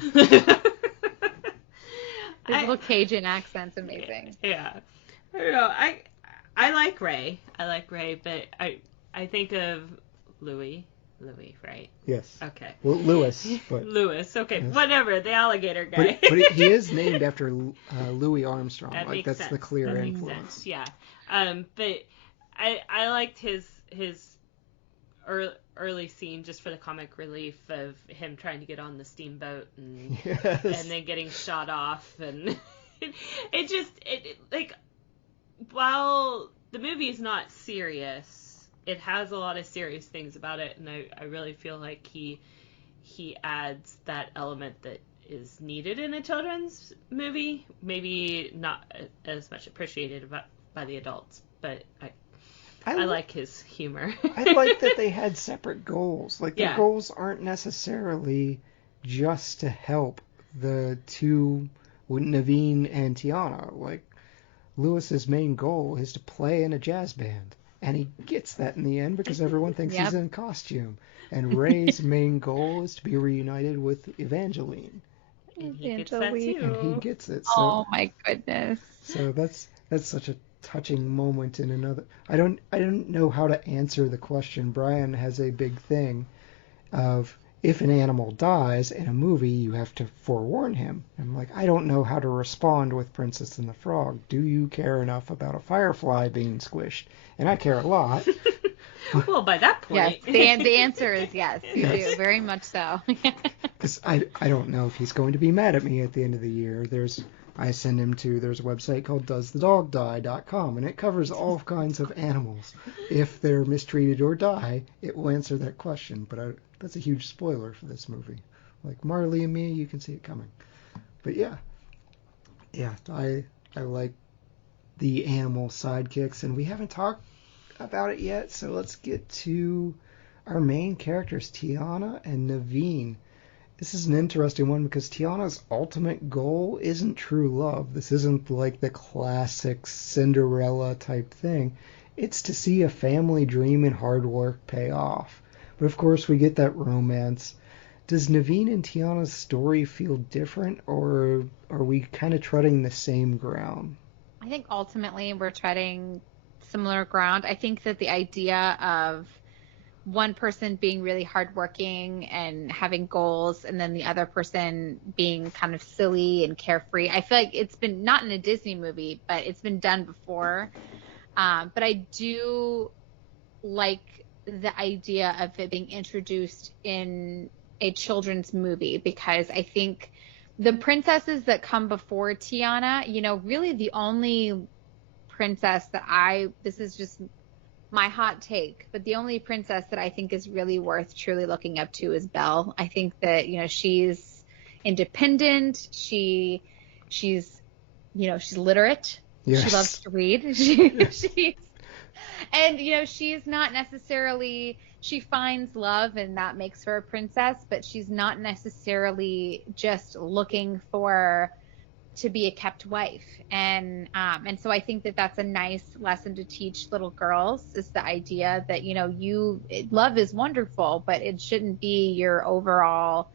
His little Cajun accent's amazing. Yeah, I don't know. I like Ray. But I think of Louis, right? Yes. Okay. Well, Lewis, but Lewis. Okay, yes. Whatever. The alligator guy. But he is named after Louis Armstrong. That like makes that's sense. the clear That influence. makes sense. Yeah. But I liked his early scene just for the comic relief of him trying to get on the steamboat and then getting shot off, and it like, while the movie is not serious, it has a lot of serious things about it, and I really feel like he adds that element that is needed in a children's movie, maybe not as much appreciated by the adults, but I like his humor. I like that they had separate goals. Like, the goals aren't necessarily just to help the two, Naveen and Tiana. Like, Lewis's main goal is to play in a jazz band. And he gets that in the end because everyone thinks he's in costume. And Ray's main goal is to be reunited with Evangeline. And he gets that too. And he gets it. So, oh my goodness. So that's such a touching moment in another. I don't know how to answer the question. Brian has a big thing of, if an animal dies in a movie, you have to forewarn him. I'm like, I don't know how to respond with Princess and the Frog. Do you care enough about a firefly being squished? And I care a lot. Well, by that point, yes, the answer is yes. You do, very much so. Because I don't know if he's going to be mad at me at the end of the year. There's a website called doesthedogdie.com, and it covers all kinds of animals. If they're mistreated or die, it will answer that question. But that's a huge spoiler for this movie. Like Marley and me, you can see it coming. But yeah, I like the animal sidekicks, and we haven't talked about it yet, so let's get to our main characters, Tiana and Naveen. This is an interesting one because Tiana's ultimate goal isn't true love. This isn't like the classic Cinderella type thing. It's to see a family dream and hard work pay off. But of course we get that romance. Does Naveen and Tiana's story feel different, or are we kind of treading the same ground? I think ultimately we're treading similar ground. I think that the idea of one person being really hardworking and having goals, and then the other person being kind of silly and carefree, I feel like it's been, not in a Disney movie, but it's been done before. But I do like the idea of it being introduced in a children's movie, because I think the princesses that come before Tiana, really the only princess that this is just my hot take, but the only princess that I think is really worth truly looking up to is Belle. I think that, she's independent. She's literate. Yes. She loves to read. And, she's not necessarily, she finds love and that makes her a princess, but she's not necessarily just looking to be a kept wife. And so I think that that's a nice lesson to teach little girls, is the idea that, love is wonderful, but it shouldn't be your overall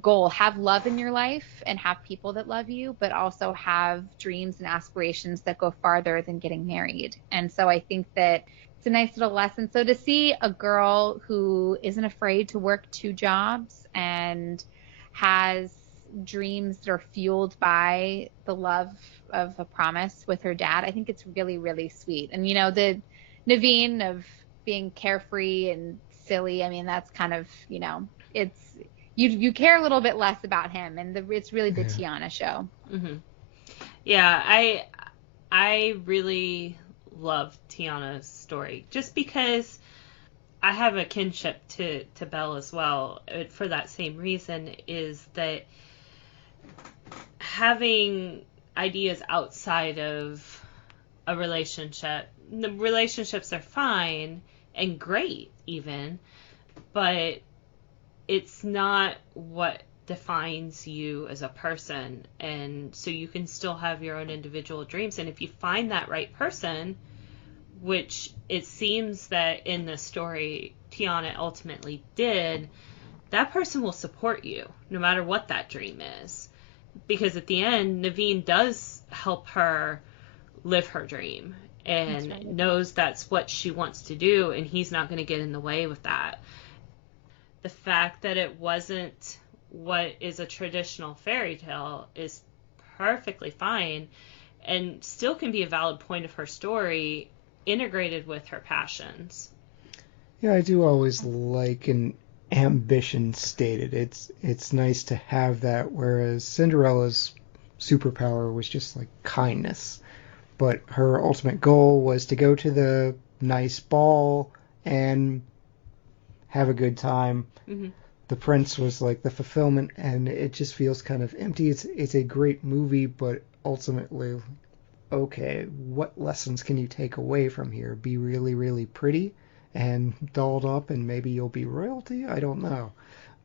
goal. Have love in your life and have people that love you, but also have dreams and aspirations that go farther than getting married. And so I think that it's a nice little lesson. So to see a girl who isn't afraid to work 2 jobs and has dreams that are fueled by the love of a promise with her dad, I think it's really, really sweet. And, you know, the Naveen of being carefree and silly, I mean, that's kind of, you know, it's, you care a little bit less about him, and it's really the Tiana show. Mm-hmm. Yeah, I really love Tiana's story just because I have a kinship to Belle as well. For that same reason, is that having ideas outside of a relationship, the relationships are fine and great even, but it's not what defines you as a person. And so you can still have your own individual dreams, and if you find that right person, which it seems that in the story Tiana ultimately did, that person will support you no matter what that dream is, because at the end Naveen does help her live her dream and knows that's what she wants to do, and he's not going to get in the way with that. The fact that it wasn't what is a traditional fairy tale is perfectly fine and still can be a valid point of her story integrated with her passions. Yeah, I do always like an ambition stated. It's nice to have that, whereas Cinderella's superpower was just like kindness. But her ultimate goal was to go to the nice ball and have a good time. Mm-hmm. The prince was like the fulfillment, and it just feels kind of empty. It's a great movie, but ultimately, okay, what lessons can you take away from here? Be really, really pretty and dolled up, and maybe you'll be royalty? I don't know.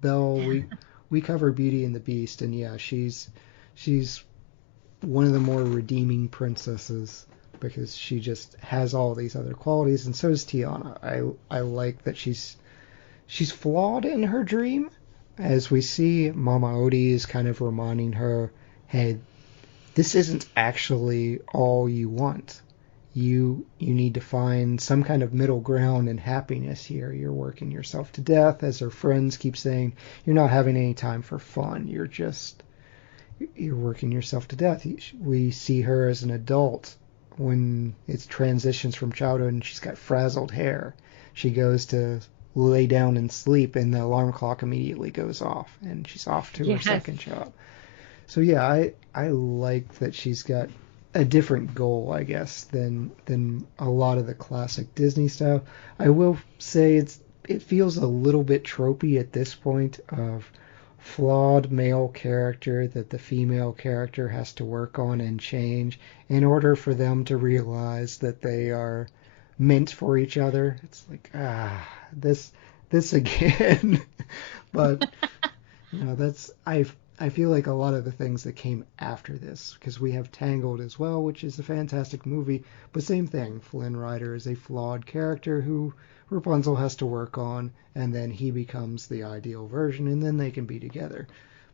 Belle, we cover Beauty and the Beast, and yeah, she's one of the more redeeming princesses because she just has all these other qualities, and so is Tiana. I like that she's flawed in her dream. As we see, Mama Odie is kind of reminding her, hey, this isn't actually all you want. You need to find some kind of middle ground and happiness here. You're working yourself to death, as her friends keep saying. You're not having any time for fun. You're working yourself to death. We see her as an adult when it transitions from childhood and she's got frazzled hair. She goes to lay down and sleep, and the alarm clock immediately goes off, and she's off to her second job. So yeah, I like that she's got a different goal, I guess, than a lot of the classic Disney stuff. I will say it feels a little bit tropey at this point of flawed male character that the female character has to work on and change in order for them to realize that they are meant for each other. It's like, this again. But you know, that's I feel like a lot of the things that came after this, because we have Tangled as well, which is a fantastic movie, but same thing. Flynn Rider is a flawed character who Rapunzel has to work on, and then he becomes the ideal version, and then they can be together.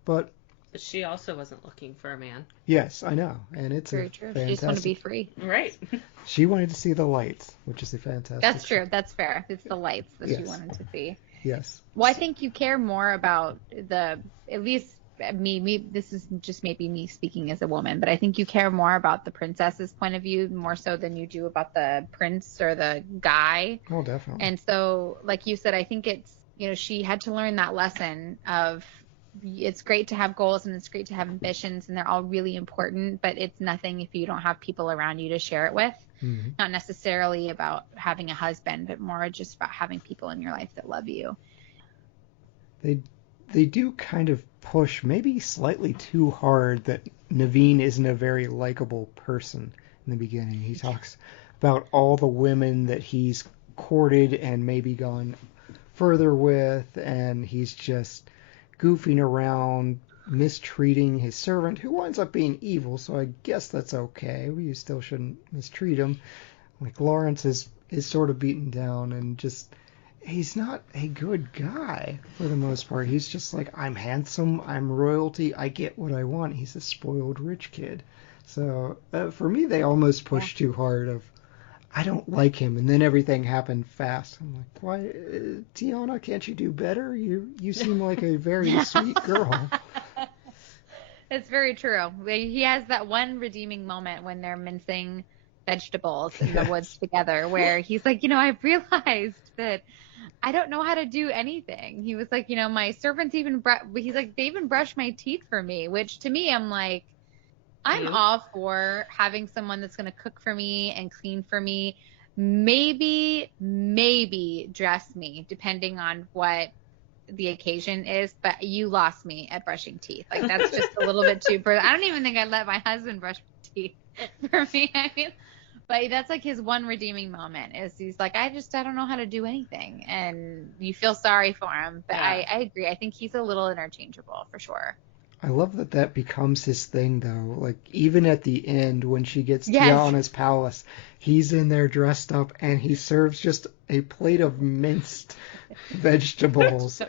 But she also wasn't looking for a man. Yes, I know, and it's very true. She just wanted to be free. Right. She wanted to see the lights, which is a fantastic. That's true. That's fair. It's the lights that she wanted to see. Yes. Well, I think you care more about at least me, this is just maybe me speaking as a woman, but I think you care more about the princess's point of view more so than you do about the prince or the guy. Oh, definitely. And so, like you said, I think it's, you know, she had to learn that lesson of it's great to have goals and it's great to have ambitions and they're all really important, but it's nothing if you don't have people around you to share it with. Mm-hmm. Not necessarily about having a husband, but more just about having people in your life that love you. They do kind of push maybe slightly too hard that Naveen isn't a very likable person in the beginning. He talks about all the women that he's courted and maybe gone further with, and he's just goofing around, mistreating his servant, who winds up being evil, so I guess that's okay. You still shouldn't mistreat him. Like, Lawrence is sort of beaten down, and just he's not a good guy for the most part. He's just like, I'm handsome, I'm royalty, I get what I want. He's a spoiled rich kid. So for me, they almost pushed too hard of, I don't like him, and then everything happened fast. I'm like, why, Tiana, can't you do better? You seem like a very sweet girl. It's very true. He has that one redeeming moment when they're mincing vegetables in the woods together, where he's like, I've realized that I don't know how to do anything. He was like, my servants he's like, they even brush my teeth for me, which to me, I'm like, I'm all for having someone that's going to cook for me and clean for me. Maybe dress me, depending on what the occasion is, but you lost me at brushing teeth. Like, that's just a little bit too personal. I don't even think I'd let my husband brush my teeth for me. I mean, but that's like his one redeeming moment is he's like, I don't know how to do anything. And you feel sorry for him. But I agree. I think he's a little interchangeable for sure. I love that becomes his thing, though. Like, even at the end, when she gets Tiana's palace, he's in there dressed up, and he serves just a plate of minced vegetables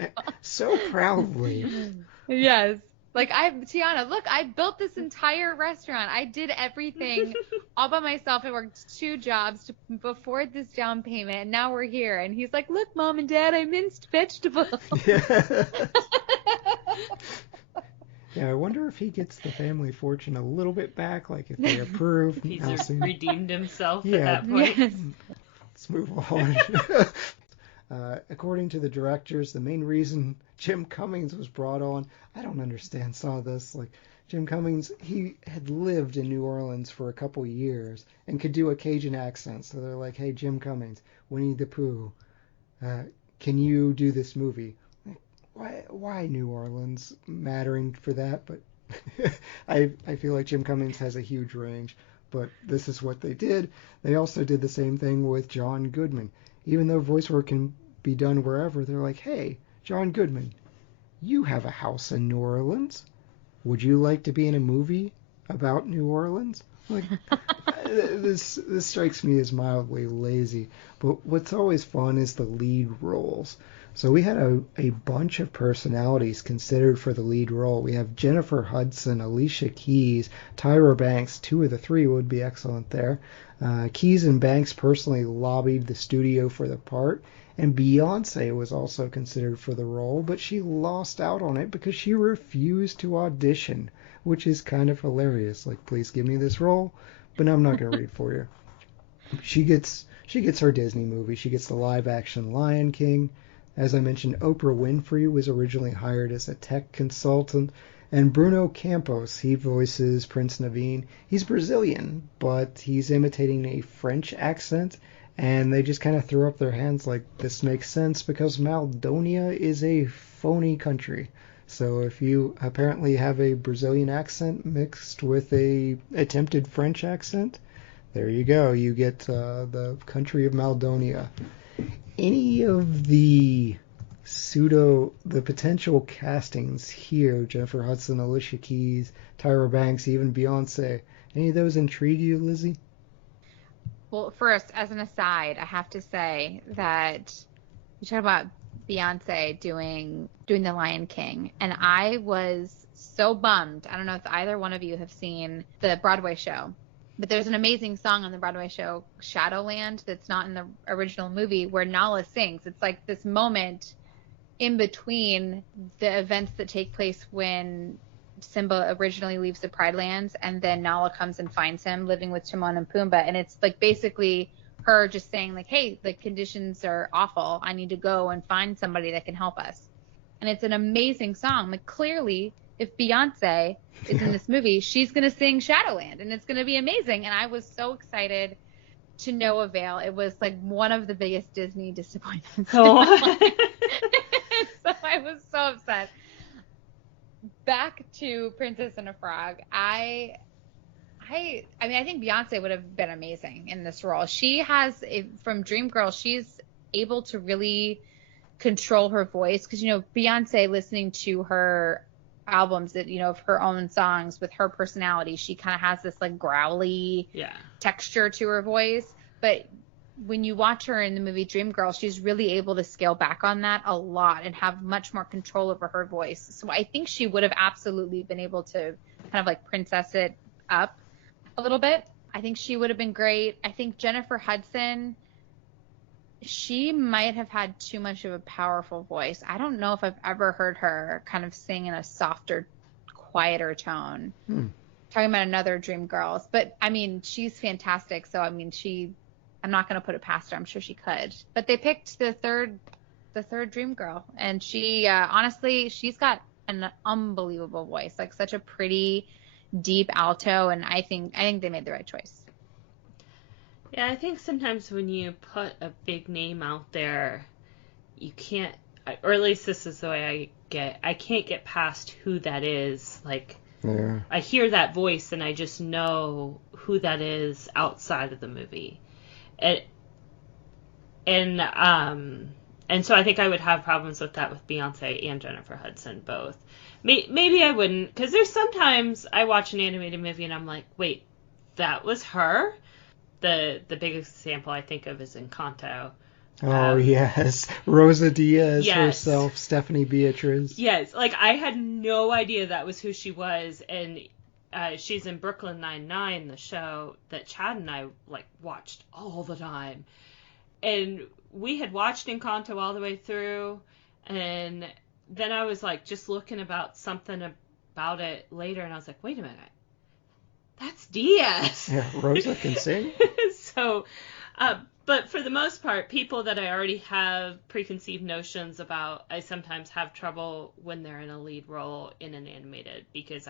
so proudly. Yes. Like, Tiana, look, I built this entire restaurant. I did everything all by myself. I worked 2 jobs to afford this down payment, and now we're here. And he's like, look, Mom and Dad, I minced vegetables. Yeah. Yeah, I wonder if he gets the family fortune a little bit back, like if they approve. He's redeemed himself at that point. Yes. Let's move on. According to the directors, the main reason Jim Cummings was brought on, I don't understand some of this. Like, Jim Cummings, he had lived in New Orleans for a couple years and could do a Cajun accent. So they're like, hey, Jim Cummings, Winnie the Pooh, can you do this movie? Why New Orleans mattering for that? But I feel like Jim Cummings has a huge range. But this is what they did. They also did the same thing with John Goodman. Even though voice work can be done wherever, they're like, hey, John Goodman, you have a house in New Orleans. Would you like to be in a movie about New Orleans? Like, this strikes me as mildly lazy. But what's always fun is the lead roles. So we had a bunch of personalities considered for the lead role. We have Jenifer Hudson, Alicia Keys, Tyra Banks. 2 of the 3 would be excellent there. Keys and Banks personally lobbied the studio for the part. And Beyonce was also considered for the role, but she lost out on it because she refused to audition, which is kind of hilarious. Like, please give me this role, but I'm not going to read for you. She gets her Disney movie. She gets the live-action Lion King. As I mentioned, Oprah Winfrey was originally hired as a tech consultant, and Bruno Campos, he voices Prince Naveen. He's Brazilian, but he's imitating a French accent, and they just kind of threw up their hands like, this makes sense because Maldonia is a phony country. So if you apparently have a Brazilian accent mixed with a attempted French accent, there you go. You get the country of Maldonia. Any of the potential castings here, Jenifer Hudson, Alicia Keys, Tyra Banks, even Beyonce, any of those intrigue you, Lizzy? Well, first, as an aside, I have to say that you talk about Beyonce doing The Lion King, and I was so bummed. I don't know if either one of you have seen the Broadway show. But there's an amazing song on the Broadway show, Shadowland, that's not in the original movie, where Nala sings. It's like this moment in between the events that take place when Simba originally leaves the Pride Lands, and then Nala comes and finds him living with Timon and Pumbaa. And it's like basically her just saying like, hey, the conditions are awful. I need to go and find somebody that can help us. And it's an amazing song. Like, clearly, if Beyonce is in this movie, she's going to sing Shadowland, and it's going to be amazing. And I was so excited to no avail. It was like one of the biggest Disney disappointments. Oh. So I was so upset. Back to Princess and a Frog. I mean, I think Beyonce would have been amazing in this role. She has, from Dreamgirls, she's able to really control her voice. Because, Beyonce, listening to her albums that, of her own songs with her personality, she kind of has this like growly texture to her voice. But when you watch her in the movie Dreamgirls, she's really able to scale back on that a lot and have much more control over her voice. So I think she would have absolutely been able to kind of like princess it up a little bit. I think she would have been great. I think Jenifer Hudson, she might have had too much of a powerful voice. I don't know if I've ever heard her kind of sing in a softer, quieter tone. Talking about another Dreamgirls. But, I mean, she's fantastic. So, I mean, I'm not going to put it past her. I'm sure she could. But they picked the third Dreamgirl. And she, honestly, she's got an unbelievable voice. Like, such a pretty, deep alto. And I think they made the right choice. Yeah, I think sometimes when you put a big name out there, you can't, or at least this is the way I can't get past who that is. Like, yeah. I hear that voice and I just know who that is outside of the movie. And so I think I would have problems with that with Beyonce and Jenifer Hudson both. Maybe I wouldn't, because there's sometimes I watch an animated movie and I'm like, wait, that was her? The biggest example I think of is Encanto. Oh, yes. Rosa Diaz herself, Stephanie Beatriz. Yes, like I had no idea that was who she was, and she's in Brooklyn Nine-Nine, the show that Chad and I like watched all the time. And we had watched Encanto all the way through, and then I was like just looking about something about it later, and I was like, wait a minute. That's Diaz. Yeah, Rosa can sing. So, but for the most part, people that I already have preconceived notions about, I sometimes have trouble when they're in a lead role in an animated, because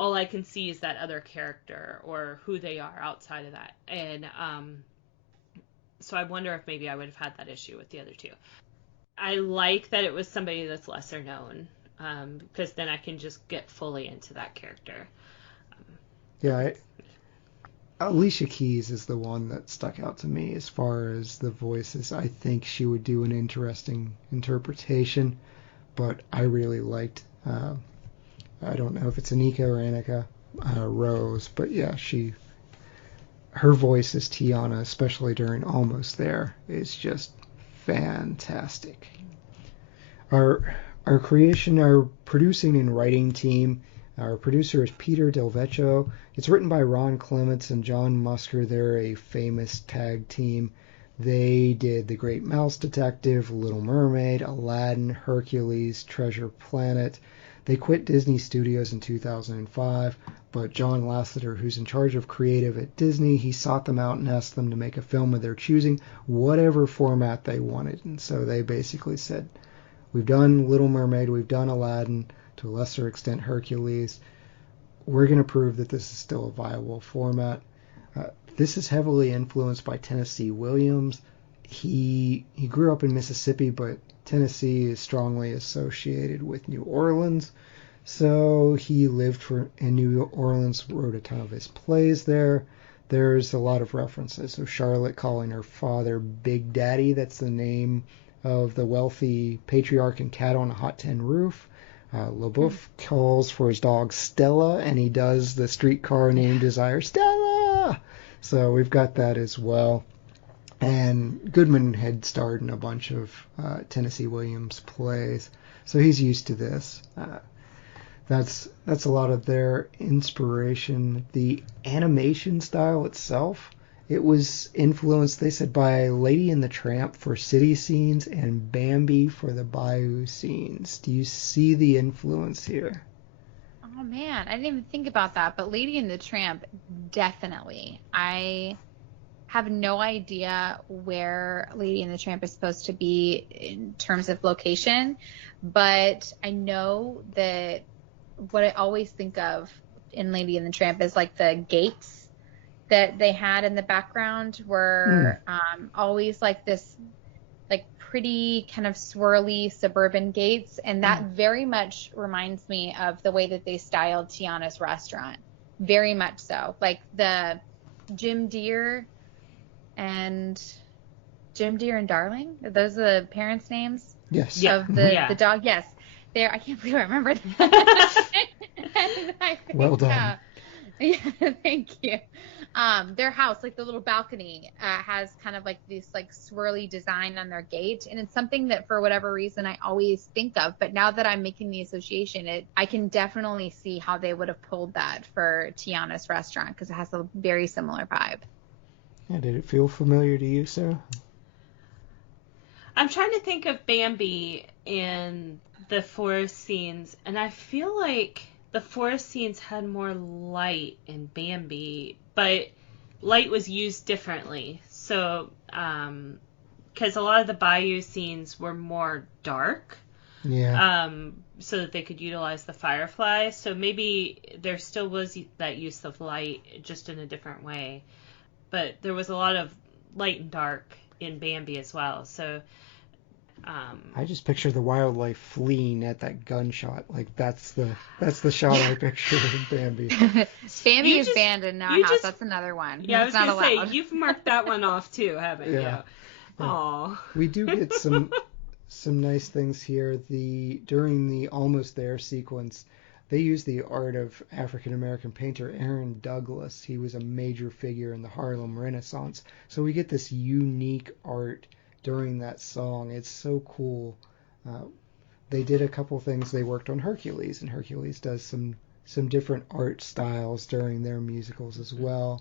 all I can see is that other character or who they are outside of that. And so I wonder if maybe I would have had that issue with the other two. I like that it was somebody that's lesser known, because then I can just get fully into that character. Yeah, Alicia Keys is the one that stuck out to me as far as the voices. I think she would do an interesting interpretation, but I really liked, I don't know if it's Anika or Anika Rose, but yeah, her voice as Tiana, especially during Almost There, is just fantastic. Our producing and writing team, our producer is Peter Del Vecchio. It's written by Ron Clements and John Musker. They're a famous tag team. They did The Great Mouse Detective, Little Mermaid, Aladdin, Hercules, Treasure Planet. They quit Disney Studios in 2005, but John Lasseter, who's in charge of creative at Disney, he sought them out and asked them to make a film of their choosing, whatever format they wanted. And so they basically said, we've done Little Mermaid, we've done Aladdin, to a lesser extent Hercules. We're going to prove that this is still a viable format. This is heavily influenced by Tennessee Williams. He grew up in Mississippi, but Tennessee is strongly associated with New Orleans. So he lived in New Orleans, wrote a ton of his plays there. There's a lot of references. So Charlotte calling her father Big Daddy, that's the name of the wealthy patriarch and cat on a hot tin roof. LaBeouf calls for his dog Stella, and he does the streetcar named Desire, Stella! So we've got that as well. And Goodman had starred in a bunch of Tennessee Williams plays, so he's used to this. That's a lot of their inspiration. The animation style itself, it was influenced, they said, by Lady and the Tramp for city scenes and Bambi for the bayou scenes. Do you see the influence here? Oh, man, I didn't even think about that, but Lady and the Tramp, definitely. I have no idea where Lady and the Tramp is supposed to be in terms of location, but I know that what I always think of in Lady and the Tramp is like the gates that they had in the background were always like this like pretty kind of swirly suburban gates, and that very much reminds me of the way that they styled Tiana's restaurant. Very much so. Like the Jim Deere and Darling, are those the parents' names? Yes. Of the dog? Yes. There, I can't believe I remembered that. Well done. Yeah, thank you. Their house, like the little balcony, has kind of like this like swirly design on their gate, and it's something that for whatever reason I always think of. But now that I'm making the association, I can definitely see how they would have pulled that for Tiana's restaurant because it has a very similar vibe. Yeah, did it feel familiar to you, Sarah? I'm trying to think of Bambi in the forest scenes, and I feel like the forest scenes had more light in Bambi, but light was used differently. So, because a lot of the bayou scenes were more dark, Yeah. so that they could utilize the firefly. So maybe there still was that use of light, just in a different way. But there was a lot of light and dark in Bambi as well. So. I just picture the wildlife fleeing at that gunshot. Like that's the shot I picture of Bambi. Bambi is banned in our house. That's another one. Yeah, That's I was not gonna allowed. say you've marked that one off too, haven't you? Yeah. Aw. We do get some nice things here. During the Almost There sequence, they use the art of African American painter Aaron Douglas. He was a major figure in the Harlem Renaissance. So we get this unique art during that song. It's so cool. They did a couple things. They worked on Hercules, and Hercules does some different art styles during their musicals as well.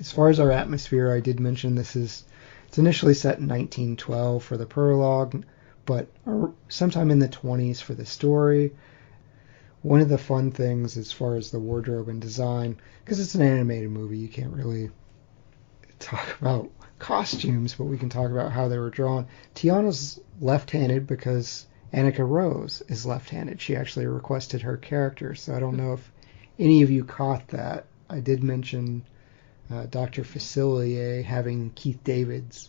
As far as our atmosphere, I did mention it's initially set in 1912 for the prologue, but sometime in the 20s for the story. One of the fun things as far as the wardrobe and design, because it's an animated movie, you can't really talk about costumes, but we can talk about how they were drawn. Tiana's left-handed because Anika Rose is left-handed. She actually requested her character, so I don't know if any of you caught that. I did mention Dr. Facilier having Keith David's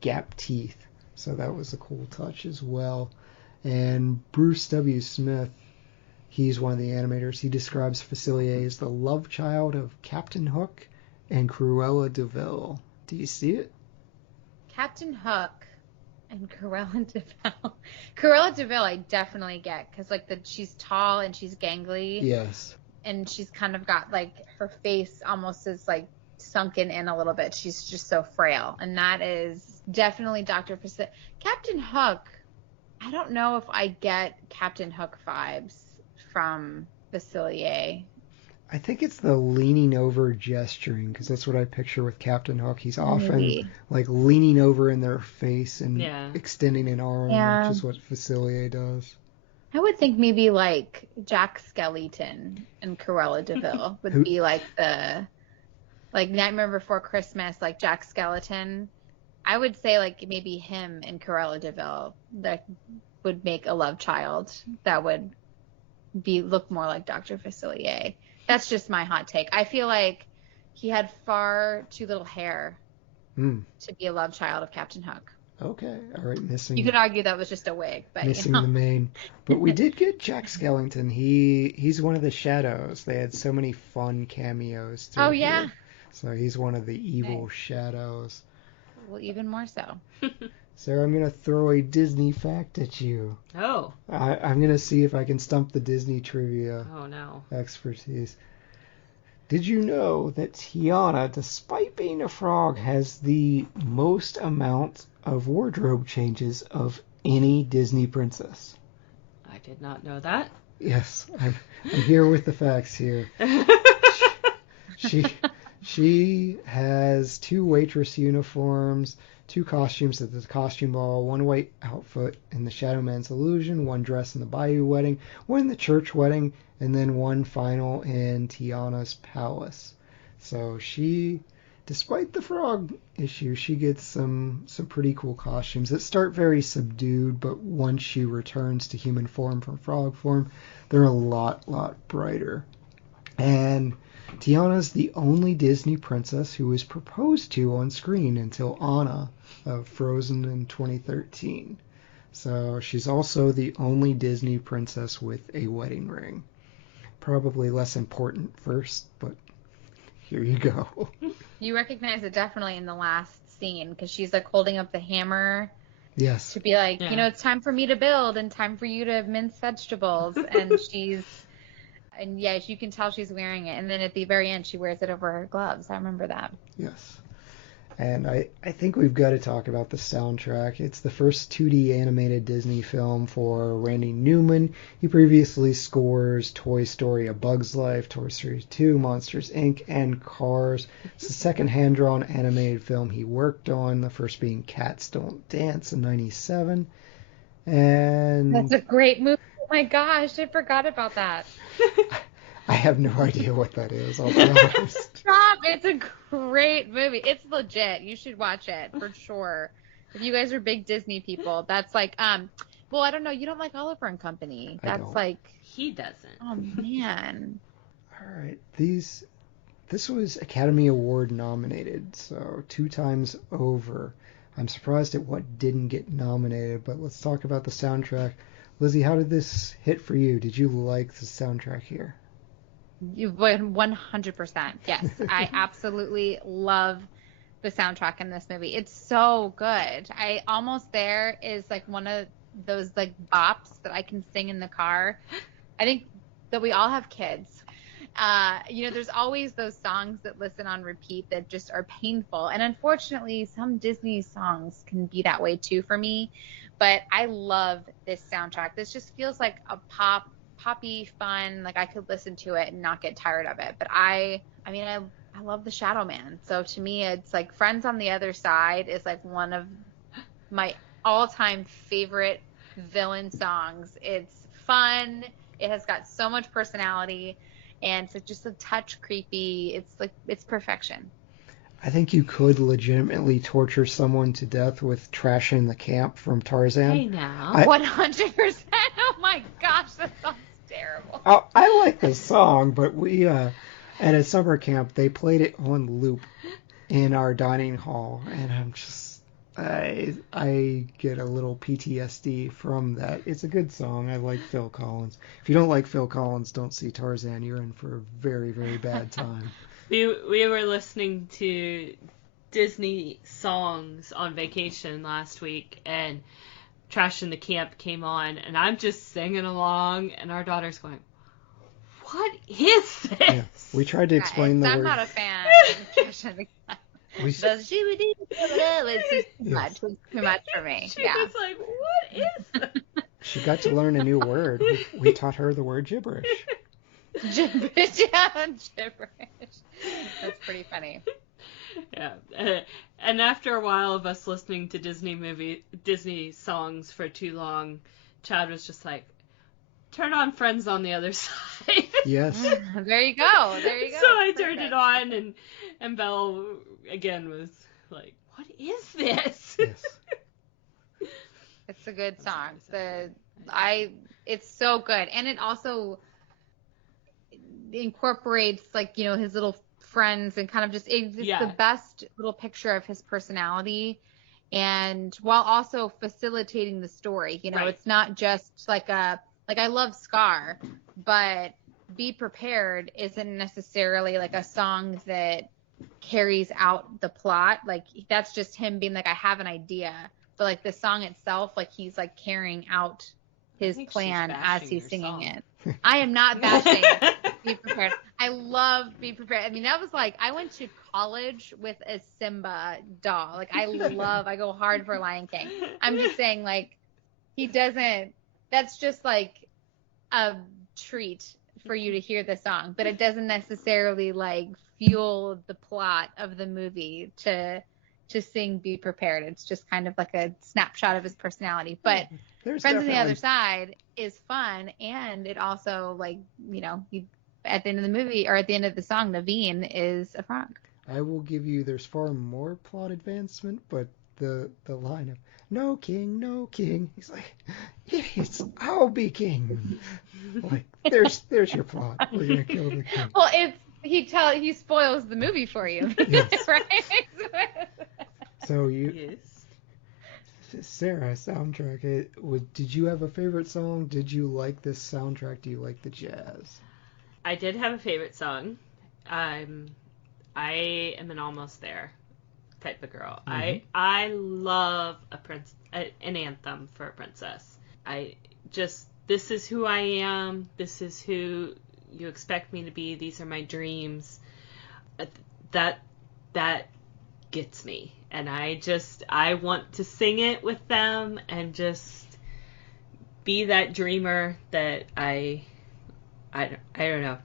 gap teeth, so that was a cool touch as well. And Bruce W. Smith, he's one of the animators. He describes Facilier as the love child of Captain Hook and Cruella de Vil. Do you see it? Captain Hook and Cruella de Vil. Cruella de Vil I definitely get because like she's tall and she's gangly. Yes. And she's kind of got like her face almost is like sunken in a little bit. She's just so frail. And that is definitely Dr. Facilier. Captain Hook, I don't know if I get Captain Hook vibes from Facilier. I think it's the leaning over gesturing, because that's what I picture with Captain Hook. He's often like leaning over in their face and extending an arm, which is what Facilier does. I would think maybe like Jack Skellington and Cruella de Vil would be like like Nightmare Before Christmas, like Jack Skellington. I would say like maybe him and Cruella de Vil that would make a love child that would look more like Dr. Facilier. That's just my hot take. I feel like he had far too little hair to be a love child of Captain Hook. Okay, all right, missing. You could argue that was just a wig, but missing the main. But we did get Jack Skellington. He's one of the shadows. They had so many fun cameos. Oh yeah. So he's one of the evil shadows. Well, even more so. Sarah, I'm going to throw a Disney fact at you. Oh. I'm going to see if I can stump the Disney trivia expertise. Did you know that Tiana, despite being a frog, has the most amount of wardrobe changes of any Disney princess? I did not know that. Yes, I'm here with the facts here. She has 2 waitress uniforms, 2 costumes at the costume ball, 1 white outfit in the Shadow Man's Illusion, 1 dress in the Bayou Wedding, 1 in the Church Wedding, and then 1 final in Tiana's Palace. So she, despite the frog issue, she gets some pretty cool costumes that start very subdued, but once she returns to human form from frog form, they're a lot brighter. And Tiana's the only Disney princess who was proposed to on screen until Anna of Frozen in 2013. So she's also the only Disney princess with a wedding ring. Probably less important first, but here you go. You recognize it definitely in the last scene because she's like holding up the hammer. Yes. To be like, it's time for me to build and time for you to mince vegetables. And And yes, you can tell she's wearing it. And then at the very end, she wears it over her gloves. I remember that. Yes. And I think we've got to talk about the soundtrack. It's the first 2D animated Disney film for Randy Newman. He previously scores Toy Story: A Bug's Life, Toy Story 2, Monsters, Inc., and Cars. It's the second hand-drawn animated film he worked on, the first being Cats Don't Dance in 1997. And that's a great movie. Oh my gosh, I forgot about that. I have no idea what that is, I'll be honest. Stop! It's a great movie. It's legit. You should watch it for sure. If you guys are big Disney people, that's like, well, I don't know. You don't like Oliver and Company. That's like he doesn't. Oh man. All right, this was Academy Award nominated, so 2 times over. I'm surprised at what didn't get nominated, but let's talk about the soundtrack. Lizzy, how did this hit for you? Did you like the soundtrack here? 100%. Yes, I absolutely love the soundtrack in this movie. It's so good. Almost There is like one of those like bops that I can sing in the car. I think that we all have kids. There's always those songs that listen on repeat that just are painful. And unfortunately, some Disney songs can be that way too for me. But I love this soundtrack. This just feels like a poppy fun. Like I could listen to it and not get tired of it. But I love the Shadow Man. So to me, it's like Friends on the Other Side is like one of my all-time favorite villain songs. It's fun. It has got so much personality. And it's just a touch creepy. It's perfection. I think you could legitimately torture someone to death with Trash in the Camp from Tarzan. Hey now. 100%. Oh my gosh, that sounds terrible. I like the song, but we at a summer camp they played it on loop in our dining hall, and I'm just I get a little PTSD from that. It's a good song. I like Phil Collins. If you don't like Phil Collins, don't see Tarzan. You're in for a very, very bad time. We were listening to Disney songs on vacation last week, and Trash in the Camp came on, and I'm just singing along, and our daughter's going, "What is this?" Yeah, we tried to explain the word. I'm not a fan of Trash in the Camp. It's just too much for me. She was like, "What is this?" She got to learn a new word. We taught her the word gibberish. Gibberish. That's pretty funny. Yeah. And after a while of us listening to Disney songs for too long, Chad was just like, "Turn on Friends on the Other Side." Yes. There you go. So I turned it on, and Belle again was like, "What is this?" Yes. It's a good song. It's so good, and it also incorporates his little friends and kind of it's the best little picture of his personality, and while also facilitating the story. Right. It's not just I love Scar, but Be Prepared isn't necessarily like a song that carries out the plot. Like that's just him being like, I have an idea, but like the song itself, like he's like carrying out his plan as he's singing it. I am not bashing Be Prepared. I love Be Prepared. I mean, that was like, I went to college with a Simba doll. Like I go hard for Lion King. I'm just saying that's just like a treat for you to hear the song, but it doesn't necessarily like fuel the plot of the movie to sing Be Prepared. It's just kind of like a snapshot of his personality. But Friends on the Other Side is fun, and it also at the end of the movie or at the end of the song, Naveen is a frog. I will give you there's far more plot advancement, but the line of "No king, no king," he's like, "Idiots, I'll be king." Like there's your plot. We're gonna kill the king. Well, he spoils the movie for you, yes. Right? So Sara, soundtrack. Did you have a favorite song? Did you like this soundtrack? Do you like the jazz? I did have a favorite song. I am an Almost There type of girl. Mm-hmm. I love an anthem for a princess. This is who I am. This is who you expect me to be. These are my dreams. That gets me. And I want to sing it with them and just be that dreamer that I don't know.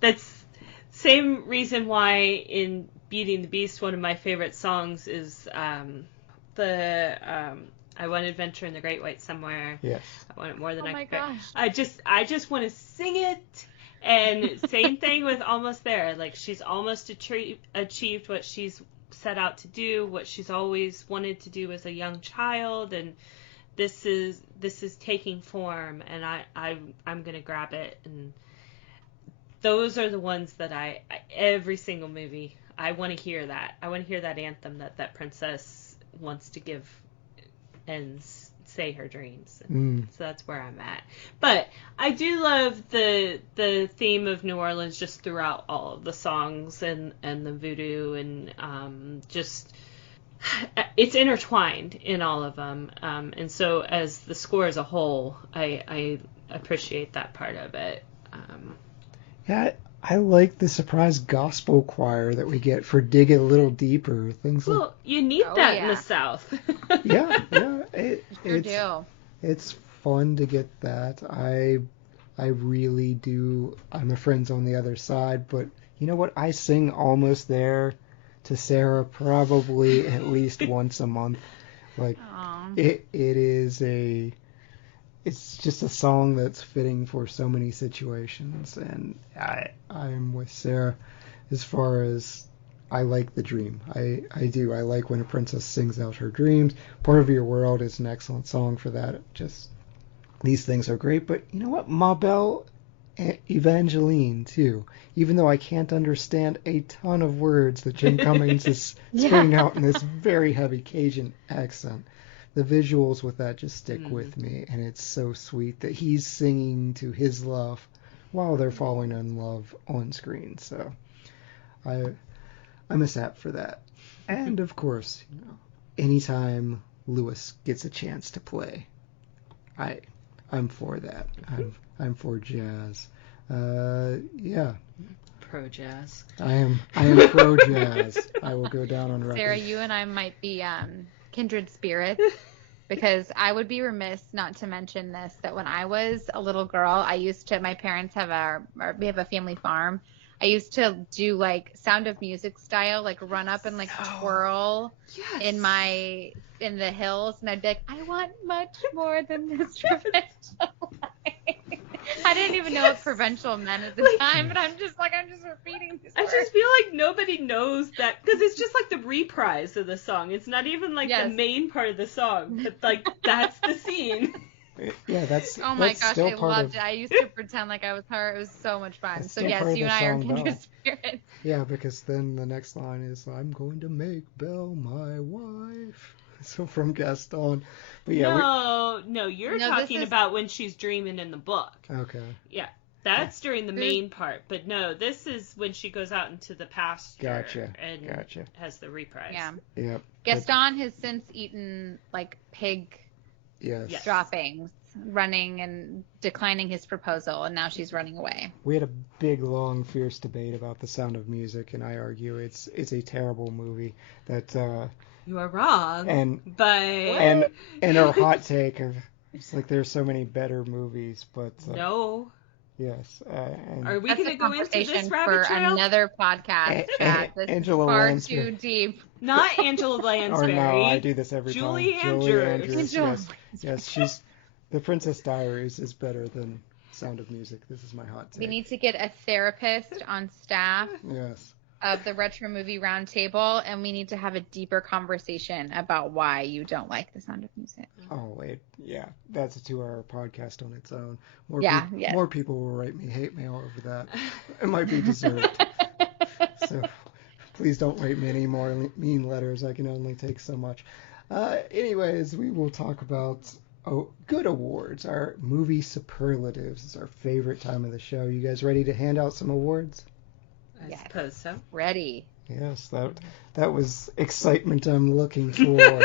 That's same reason why in Beauty and the Beast, one of my favorite songs is I Want Adventure in the Great White Somewhere. Yes. I want it more than Oh I my could. gosh. I just want to sing it. And same thing with Almost There. Like, she's almost achieved what she's set out to do, what she's always wanted to do as a young child, and this is taking form, and I'm gonna grab it. And those are the ones that I every single movie I want to hear that. I want to hear that anthem that princess wants to give and say her dreams. And so that's where I'm at. But I do love the theme of New Orleans just throughout all of the songs and the voodoo, and just it's intertwined in all of them. And so as the score as a whole, I appreciate that part of it. Yeah, I like the surprise gospel choir that we get for Dig It a Little Deeper. Things like... Well, you need that in the South. Yeah. Sure do. It's fun to get that. I really do. I'm a Friends on the Other Side, but you know what? I sing Almost There to Sara probably at least once a month. Like, it's just a song that's fitting for so many situations, and I'm with Sara as far as I like the dream. I do. I like when a princess sings out her dreams. Part of Your World is an excellent song for that. Just these things are great, but you know what? Ma Belle Evangeline too. Even though I can't understand a ton of words that Jim Cummings is spitting out in this very heavy Cajun accent, the visuals with that just stick with me, and it's so sweet that he's singing to his love while they're falling in love on screen. So I'm a sap for that. And of course, anytime Lewis gets a chance to play, I'm for that. I'm for jazz. Yeah. Pro jazz. I am pro jazz. I will go down on record. Sarah, you and I might be kindred spirits, because I would be remiss not to mention this, that when I was a little girl, my parents we have a family farm. I used to do like Sound of Music style, like run up and like twirl in the hills, and I'd be like, I want much more than this provincial life. I didn't even know what provincial meant at the time, but I'm just repeating this. I just feel like nobody knows that, because it's just like the reprise of the song. It's not even like the main part of the song, but like that's the scene. Yeah, that's. Oh my that's gosh, still I part loved of... it. I used to pretend like I was her. It was so much fun. That's So still yes, part of you the and I are song, kindred Belle. spirits. Yeah, because then the next line is, I'm going to make Belle my wife. So from Gaston. But yeah, No, you're talking about when she's dreaming in the book. Okay. Yeah, that's during the main part. But no, this is when she goes out into the pasture and has the reprise. Yeah. Yep. Gaston has since eaten like pig droppings, running and declining his proposal, and now she's running away. We had a big, long, fierce debate about The Sound of Music, and I argue it's a terrible movie. That you are wrong. And her hot take of it's like there's so many better movies, but no. Yes. Are we going to go into this rabbit for trail? Another podcast, Chad. This Angela is far Lansbury. too deep. Not Angela Lansbury. Or no, I do this every Julie time. Andrews. Julie Andrews. Yes, she's The Princess Diaries is better than Sound of Music. This is my hot take. We need to get a therapist on staff. Yes. Of the Retro Movie Roundtable, and we need to have a deeper conversation about why you don't like The Sound of Music. Oh, wait. Yeah, that's a 2-hour podcast on its own. More people will write me hate mail over that. It might be deserved. So please don't write me any more mean letters. I can only take so much. Anyways, we will talk about good awards, our movie superlatives. It's our favorite time of the show. You guys ready to hand out some awards? I suppose so. Ready. Yes, that was excitement I'm looking for.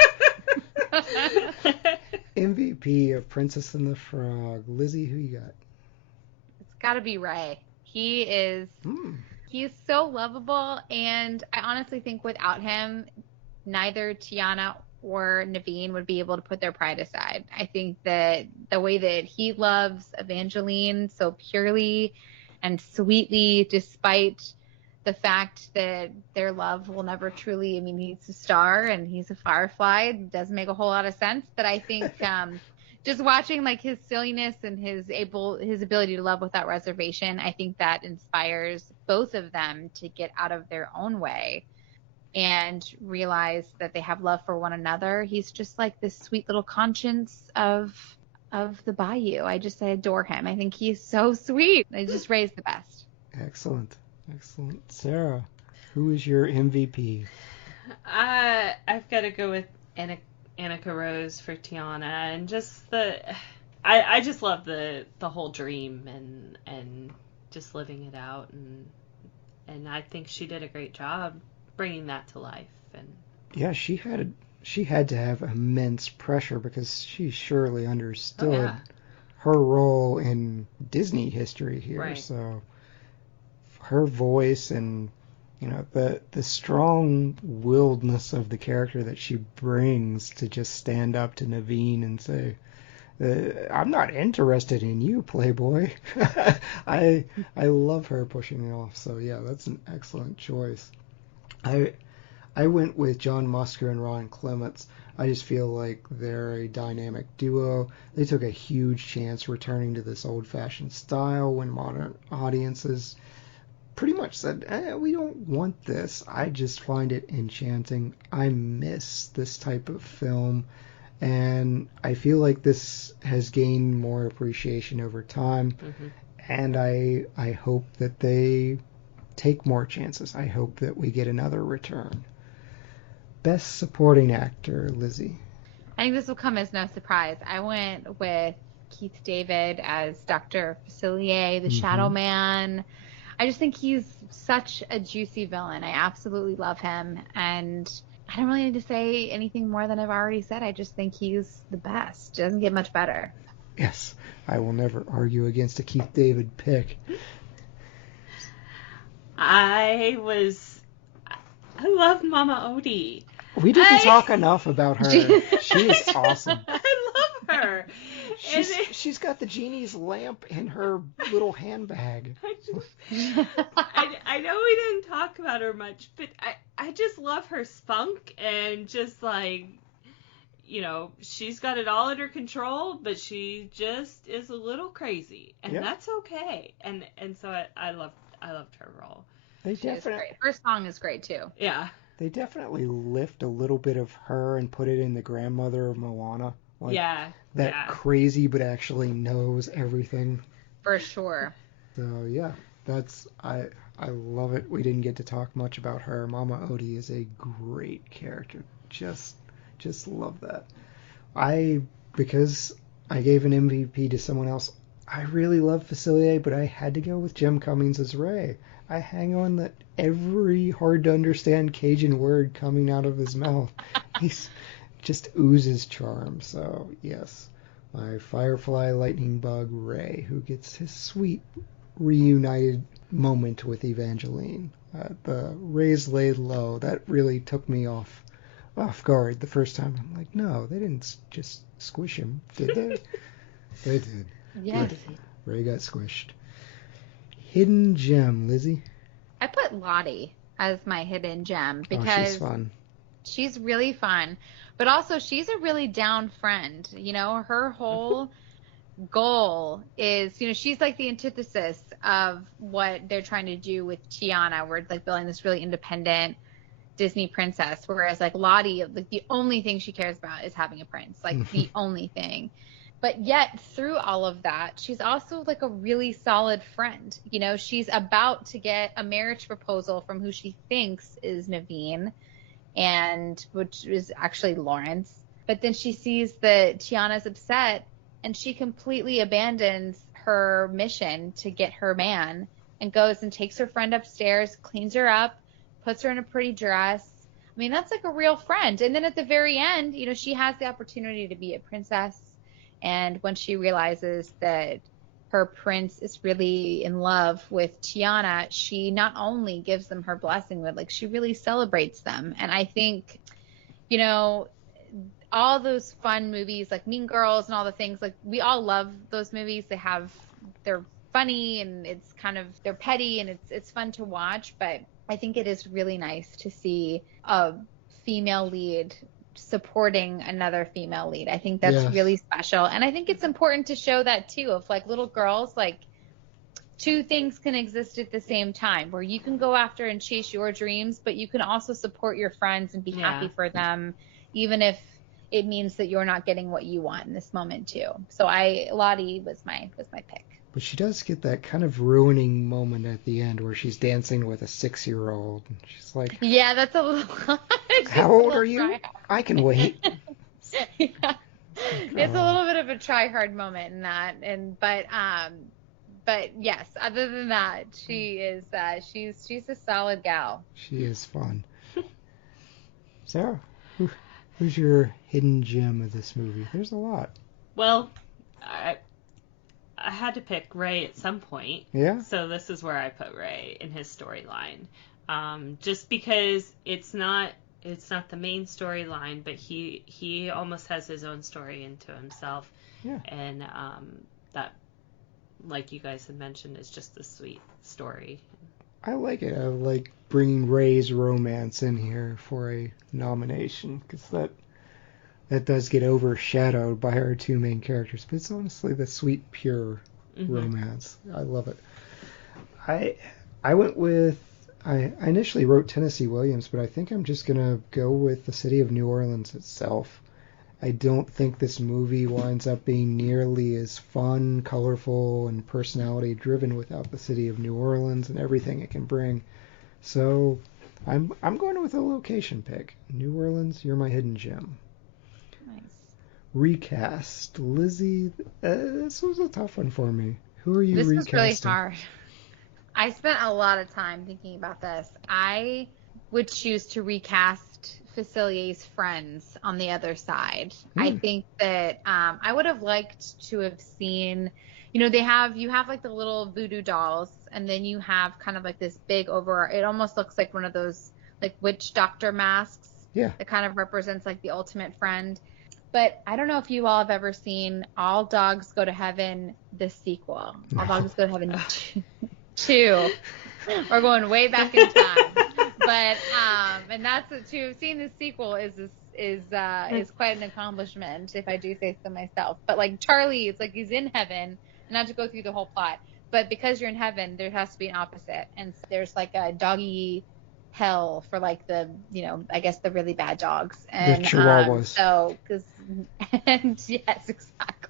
MVP of Princess and the Frog. Lizzy, who you got? It's got to be Ray. He is so lovable, and I honestly think without him, neither Tiana or Naveen would be able to put their pride aside. I think that the way that he loves Evangeline so purely and sweetly, despite the fact that their love will never truly, I mean, he's a star and he's a firefly. It doesn't make a whole lot of sense, but I think just watching like his silliness and his ability to love without reservation, I think that inspires both of them to get out of their own way and realize that they have love for one another. He's just like this sweet little conscience of the bayou. I adore him. I think he's so sweet. They just raised the best. Excellent. Sarah, who is your MVP? I've got to go with Anika Rose for Tiana, and just I just love the whole dream and just living it out, and I think she did a great job bringing that to life. And yeah, she had to have immense pressure because she surely understood her role in Disney history here. Right. So her voice and the strong-willedness of the character that she brings to just stand up to Naveen and say, I'm not interested in you, Playboy. I love her pushing it off. So yeah, that's an excellent choice. I went with John Musker and Ron Clements. I just feel like they're a dynamic duo. They took a huge chance returning to this old-fashioned style when modern audiences pretty much said, we don't want this. I just find it enchanting. I miss this type of film, and I feel like this has gained more appreciation over time, and I hope that they take more chances. I hope that we get another return. Best Supporting Actor, Lizzy. I think this will come as no surprise. I went with Keith David as Dr. Facilier, the Shadow Man. I just think he's such a juicy villain. I absolutely love him, and I don't really need to say anything more than I've already said. I just think he's the best. It doesn't get much better. Yes, I will never argue against a Keith David pick. I love Mama Odie. We didn't talk enough about her. She is awesome. I love her. She's got the genie's lamp in her little handbag. I know we didn't talk about her much, but I just love her spunk and just like, she's got it all under control, but she just is a little crazy, and that's okay. And so I loved her role. Her song is great too. Yeah. They definitely lift a little bit of her and put it in the grandmother of Moana. Like, that crazy but actually knows everything. For sure. So yeah, I love it. We didn't get to talk much about her. Mama Odie is a great character. Just love that. Because I gave an MVP to someone else, I really love Facilier, but I had to go with Jim Cummings as Ray. I hang on that every hard to understand Cajun word coming out of his mouth. He's just oozes charm. So yes, my Firefly Lightning Bug Ray, who gets his sweet reunited moment with Evangeline. The Ray's laid low, that really took me off guard the first time. I'm like, no, they didn't just squish him, did they? They did. Yes. Good. Ray got squished. Hidden gem, Lizzy? I put Lottie as my hidden gem because she's fun. She's really fun, but also she's a really down friend. Her whole goal is, she's like the antithesis of what they're trying to do with Tiana, where it's like building this really independent Disney princess, whereas like Lottie, like the only thing she cares about is having a prince, like the only thing. But yet, through all of that, she's also like a really solid friend. She's about to get a marriage proposal from who she thinks is Naveen, and which is actually Lawrence. But then she sees that Tiana's upset, and she completely abandons her mission to get her man and goes and takes her friend upstairs, cleans her up, puts her in a pretty dress. I mean, that's like a real friend. And then at the very end, she has the opportunity to be a princess. And when she realizes that her prince is really in love with Tiana, she not only gives them her blessing, but like she really celebrates them. And I think, you know, all those fun movies like Mean Girls and all the things, like we all love those movies. They're funny and it's kind of, they're petty and it's fun to watch, but I think it is really nice to see a female lead supporting another female lead. I think that's really special. And I think it's important to show that too, of like little girls, like two things can exist at the same time, where you can go after and chase your dreams, but you can also support your friends and be happy for them, even if it means that you're not getting what you want in this moment too. So Lottie was my pick. But she does get that kind of ruining moment at the end where she's dancing with a 6-year-old. And she's like, yeah, that's a little. How old are you? I can wait. Yeah. It's a little bit of a try hard moment in that, but yes, other than that, she is she's a solid gal. She is fun. Sarah, who's your hidden gem of this movie? There's a lot. Well, I had to pick Ray at some point. Yeah. So this is where I put Ray in his storyline. Just because it's not the main storyline, but he almost has his own story into himself. Yeah. And that, like you guys had mentioned, is just a sweet story. I like it. I like bringing Ray's romance in here for a nomination, because that does get overshadowed by our two main characters. But it's honestly the sweet, pure romance. I love it. I went with, I initially wrote Tennessee Williams, but I think I'm just going to go with the city of New Orleans itself. I don't think this movie winds up being nearly as fun, colorful, and personality-driven without the city of New Orleans and everything it can bring. So I'm going with a location pick. New Orleans, you're my hidden gem. Nice. Recast. Lizzy, this was a tough one for me. Who are you recasting? This was really hard. I spent a lot of time thinking about this. I would choose to recast Facilier's friends on the other side. I think that I would have liked to have seen, you have like the little voodoo dolls, and then you have kind of like this big it almost looks like one of those like witch doctor masks. Yeah. That kind of represents like the ultimate friend. But I don't know if you all have ever seen All Dogs Go to Heaven, the sequel. All Dogs Go to Heaven 2. We're going way back in time. But and that's to have seen the sequel is quite an accomplishment, if I do say so myself. But like Charlie, it's like he's in heaven, not to go through the whole plot, but because you're in heaven, there has to be an opposite, and so there's like a doggy hell for like the, I guess the really bad dogs, and the Chihuahuas. And yes, exactly.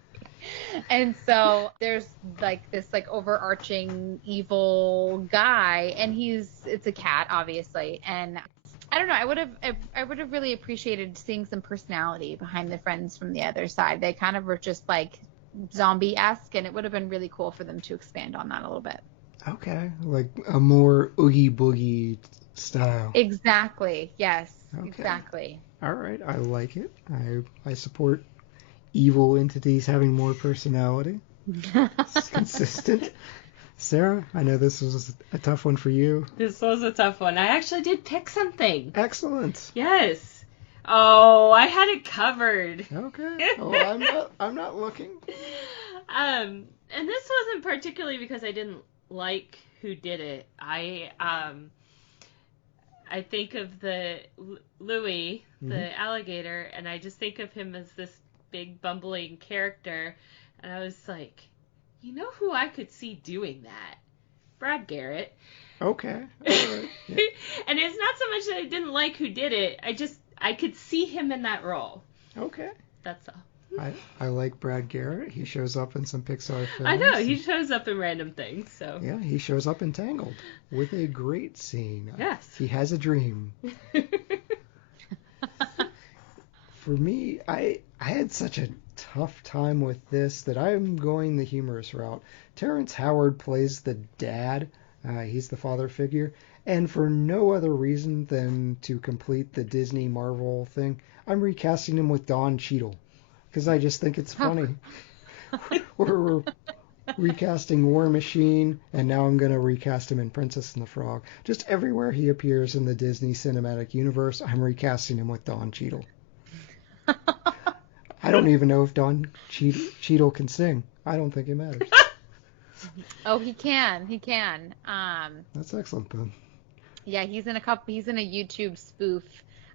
And so there's like this like overarching evil guy, and it's a cat, obviously. And I don't know, I would have really appreciated seeing some personality behind the friends from the other side. They kind of were just like zombie-esque, and it would have been really cool for them to expand on that a little bit. Okay, like a more Oogie Boogie style. Exactly. Yes. Okay. Exactly. All right, I like it. I support evil entities having more personality. It's consistent. Sarah, I know this was a tough one for you. This was a tough one. I actually did pick something. Excellent. Yes. Oh, I had it covered. Okay. Oh, I'm not looking. And this wasn't particularly because I didn't like who did it. I think of the Louis, the alligator, and I just think of him as this big bumbling character, and I was like, you know who I could see doing that? Brad Garrett. Okay. All right. Yeah. And it's not so much that I didn't like who did it, I could see him in that role. Okay. That's all. I like Brad Garrett. He shows up in some Pixar films. I know, he shows up in random things, so. Yeah, he shows up in Tangled with a great scene. Yes. He has a dream. For me, I had such a tough time with this that I'm going the humorous route. Terrence Howard plays the dad. He's the father figure. And for no other reason than to complete the Disney Marvel thing, I'm recasting him with Don Cheadle. Because I just think it's funny. we're recasting War Machine, and now I'm going to recast him in Princess and the Frog. Just everywhere he appears in the Disney Cinematic Universe, I'm recasting him with Don Cheadle. I don't even know if Don Cheadle can sing. I don't think it matters. Oh, he can. He can. That's excellent, then. Yeah, he's in a YouTube spoof.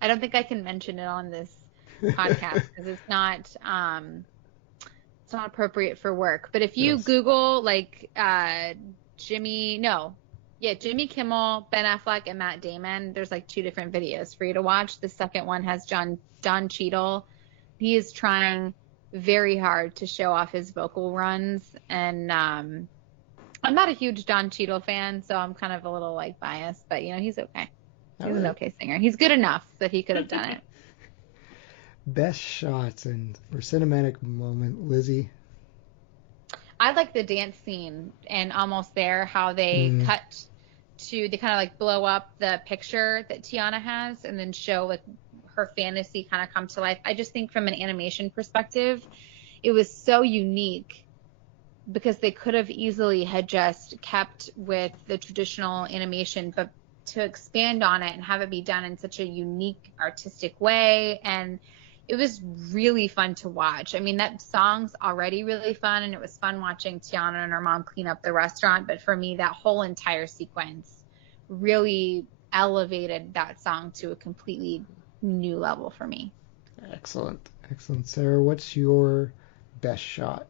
I don't think I can mention it on this podcast because it's not appropriate for work. But if you Google like Jimmy Kimmel, Ben Affleck, and Matt Damon, there's like 2 different videos for you to watch. The second one has Don Cheadle. He is trying very hard to show off his vocal runs, and I'm not a huge Don Cheadle fan, so I'm kind of a little like biased, but he's okay. He's an okay singer. He's good enough that he could have done it. Best shots for cinematic moment, Lizzy. I like the dance scene and Almost There, how they they kind of like blow up the picture that Tiana has and then show like her fantasy kind of come to life. I just think from an animation perspective, it was so unique because they could have easily had just kept with the traditional animation, but to expand on it and have it be done in such a unique artistic way. And it was really fun to watch. I mean, that song's already really fun, and it was fun watching Tiana and her mom clean up the restaurant. But for me, that whole entire sequence really elevated that song to a completely new level for me. Excellent. Sarah, what's your best shot?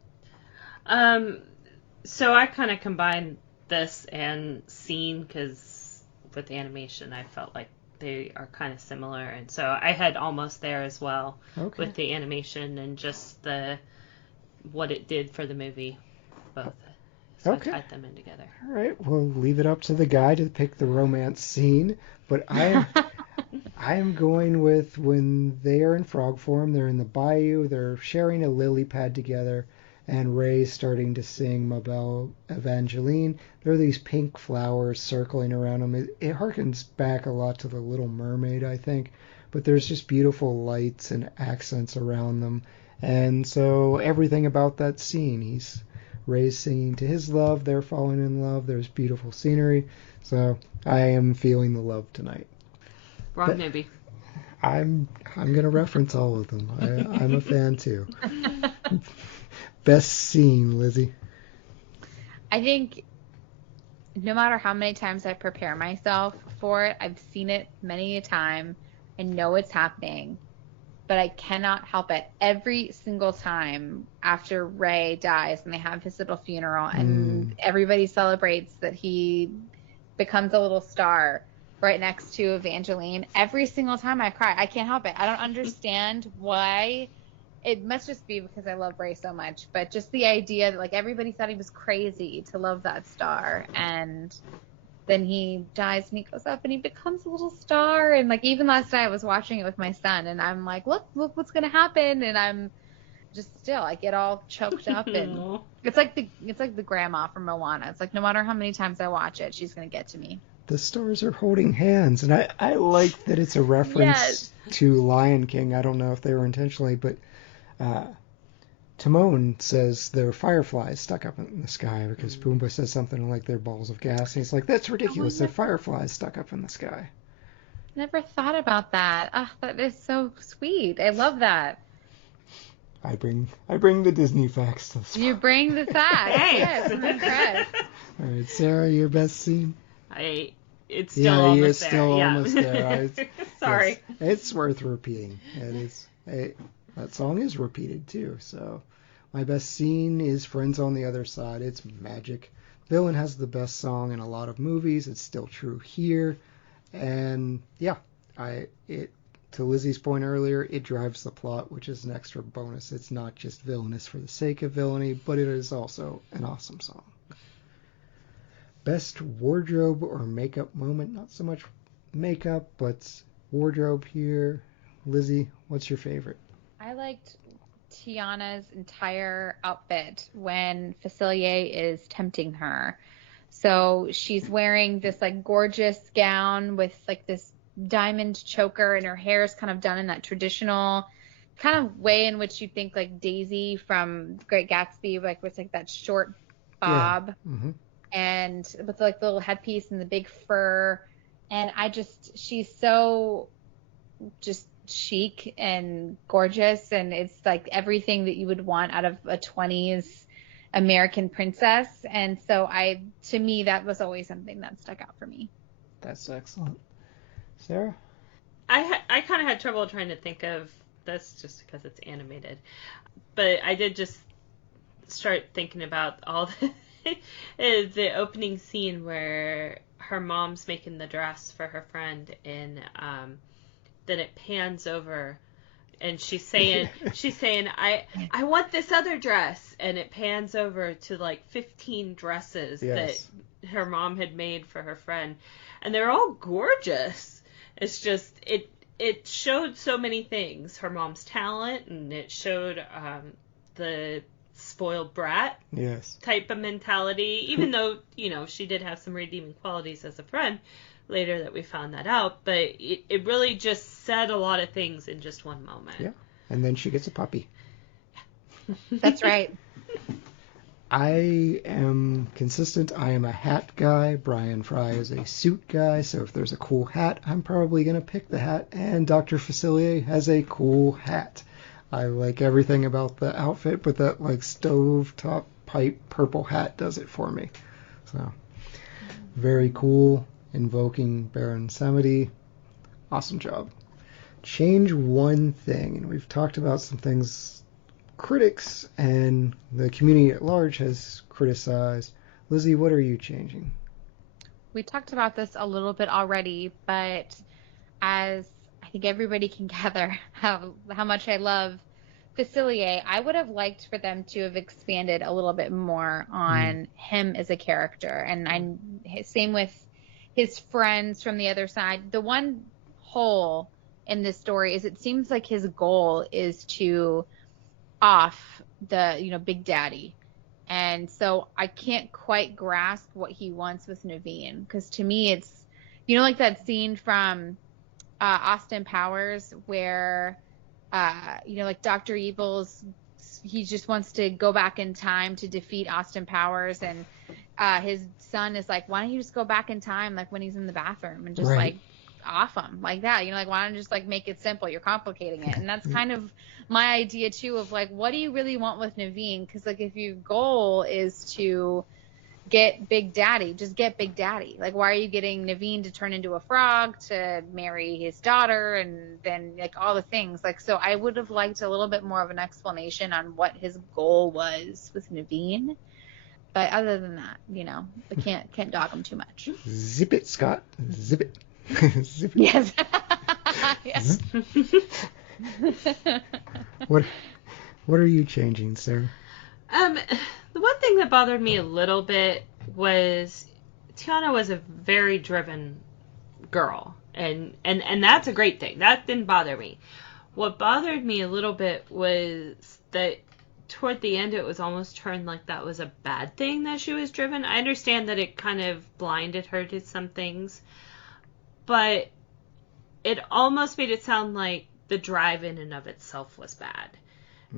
So I kind of combined this and scene because with animation, I felt like they are kind of similar, and so I had Almost There as well with the animation and just what it did for the movie, both. So I tied them in together. All right, we'll leave it up to the guy to pick the romance scene, but I am going with when they are in frog form. They're in the bayou. They're sharing a lily pad together, and Ray's starting to sing Ma Belle Evangeline. There are these pink flowers circling around them. It harkens back a lot to The Little Mermaid, I think, but there's just beautiful lights and accents around them. And so everything about that scene, Ray's singing to his love, they're falling in love, there's beautiful scenery. So I am feeling the love tonight. Wrong movie. I'm going to reference all of them. I'm a fan too. Best scene, Lizzy? I think no matter how many times I prepare myself for it, I've seen it many a time and know it's happening, but I cannot help it. Every single time after Ray dies and they have his little funeral and everybody celebrates that he becomes a little star right next to Evangeline, every single time I cry. I can't help it. I don't understand why. It must just be because I love Ray so much, but just the idea that like everybody thought he was crazy to love that star, and then he dies and he goes up and he becomes a little star. And like even last night I was watching it with my son and I'm like, look what's gonna happen, and I'm just still I get all choked up and it's like the grandma from Moana. It's like no matter how many times I watch it, she's gonna get to me. The stars are holding hands, and I like that it's a reference to Lion King. I don't know if they were intentionally, but Timon says there are fireflies stuck up in the sky because Pumbaa says something like they're balls of gas, and he's like, that's ridiculous. They're fireflies stuck up in the sky. Never thought about that. That is so sweet. I love that. I bring the Disney facts to this. You bring the facts. Yes, I'm impressed. All right, Sarah, your best scene? It's still almost there. It's still almost there. Sorry. It's worth repeating. That song is repeated too. So my best scene is Friends on the Other Side. It's magic. Villain has the best song in a lot of movies. It's still true here. And to Lizzy's point earlier, it drives the plot, which is an extra bonus. It's not just villainous for the sake of villainy, but it is also an awesome song. Best wardrobe or makeup moment. Not so much makeup, but wardrobe here. Lizzy, what's your favorite? I liked Tiana's entire outfit when Facilier is tempting her. So she's wearing this like gorgeous gown with like this diamond choker, and her hair is kind of done in that traditional kind of way in which you think like Daisy from Great Gatsby, like with like that short bob, Mm-hmm. and with like the little headpiece and the big fur. And she's so just chic and gorgeous, and it's like everything that you would want out of a 20s American princess. And so to me, that was always something that stuck out for me. That's excellent. Sarah? I kind of had trouble trying to think of this just because it's animated. But I did just start thinking about all the opening scene where her mom's making the dress for her friend, and then it pans over and she's saying I want this other dress, and it pans over to like 15 dresses that her mom had made for her friend, and they're all gorgeous. It's just it showed so many things, her mom's talent, and it showed the spoiled brat type of mentality, even though, you know, she did have some redeeming qualities as a friend later that we found that out, but it really just said a lot of things in just one moment. Yeah, and then she gets a puppy. That's right. I am consistent. I am a hat guy. Brian Fry is a suit guy, so if there's a cool hat, I'm probably going to pick the hat. And Dr. Facilier has a cool hat. I like everything about the outfit, but that like stovetop pipe purple hat does it for me. So, very cool. Invoking Baron Samedi. Awesome job. Change one thing, and we've talked about some things critics and the community at large has criticized. Lizzy, what are you changing? We talked about this a little bit already, but as I think everybody can gather how much I love Facilier, I would have liked for them to have expanded a little bit more on him as a character. And same with his friends from the other side. The one hole in this story is it seems like his goal is to off the, Big Daddy. And so I can't quite grasp what he wants with Naveen, because to me it's, like that scene from Austin Powers where, like Dr. Evil's, he just wants to go back in time to defeat Austin Powers, and his son is like, why don't you just go back in time, like when he's in the bathroom, and just like off him like that, like why don't you just like make it simple, you're complicating it. And that's kind of my idea too of like, what do you really want with Naveen? Because like if your goal is to get Big Daddy, just get Big Daddy. Like why are you getting Naveen to turn into a frog, to marry his daughter, and then like all the things? Like, so I would have liked a little bit more of an explanation on what his goal was with Naveen. But other than that, I can't dog him too much. Zip it, Scott. Zip it. Zip it. Yes. Yes. What are you changing, Sarah? The one thing that bothered me a little bit was Tiana was a very driven girl, and that's a great thing. That didn't bother me. What bothered me a little bit was that toward the end it was almost turned like that was a bad thing that she was driven. I understand that it kind of blinded her to some things, but it almost made it sound like the drive in and of itself was bad,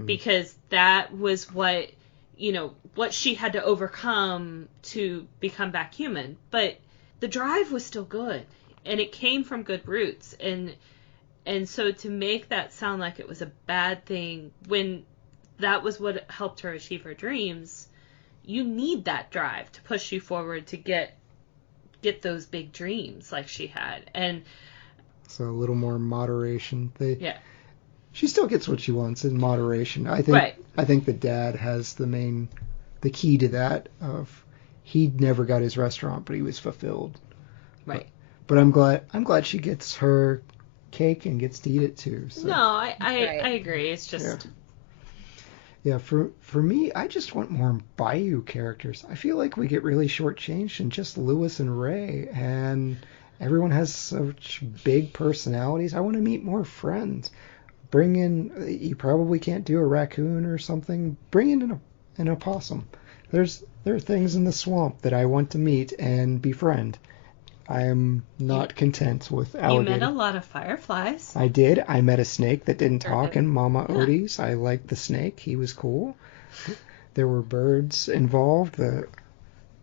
because that was what she had to overcome to become back human. But the drive was still good, and it came from good roots, and so to make that sound like it was a bad thing when that was what helped her achieve her dreams, you need that drive to push you forward to get those big dreams like she had. And so a little more moderation. She still gets what she wants in moderation. I think the dad has the key to that of he never got his restaurant, but he was fulfilled. Right. But I'm glad she gets her cake and gets to eat it too. So. No, I agree. It's just Yeah, for me, I just want more Bayou characters. I feel like we get really shortchanged in just Lewis and Ray, and everyone has such big personalities. I want to meet more friends. Bring in, you probably can't do a raccoon or something. Bring in an opossum. There are things in the swamp that I want to meet and befriend. I am not content with alligator. You met a lot of fireflies. I did. I met a snake that didn't talk in Mama Odie's. I liked the snake. He was cool. there were birds involved,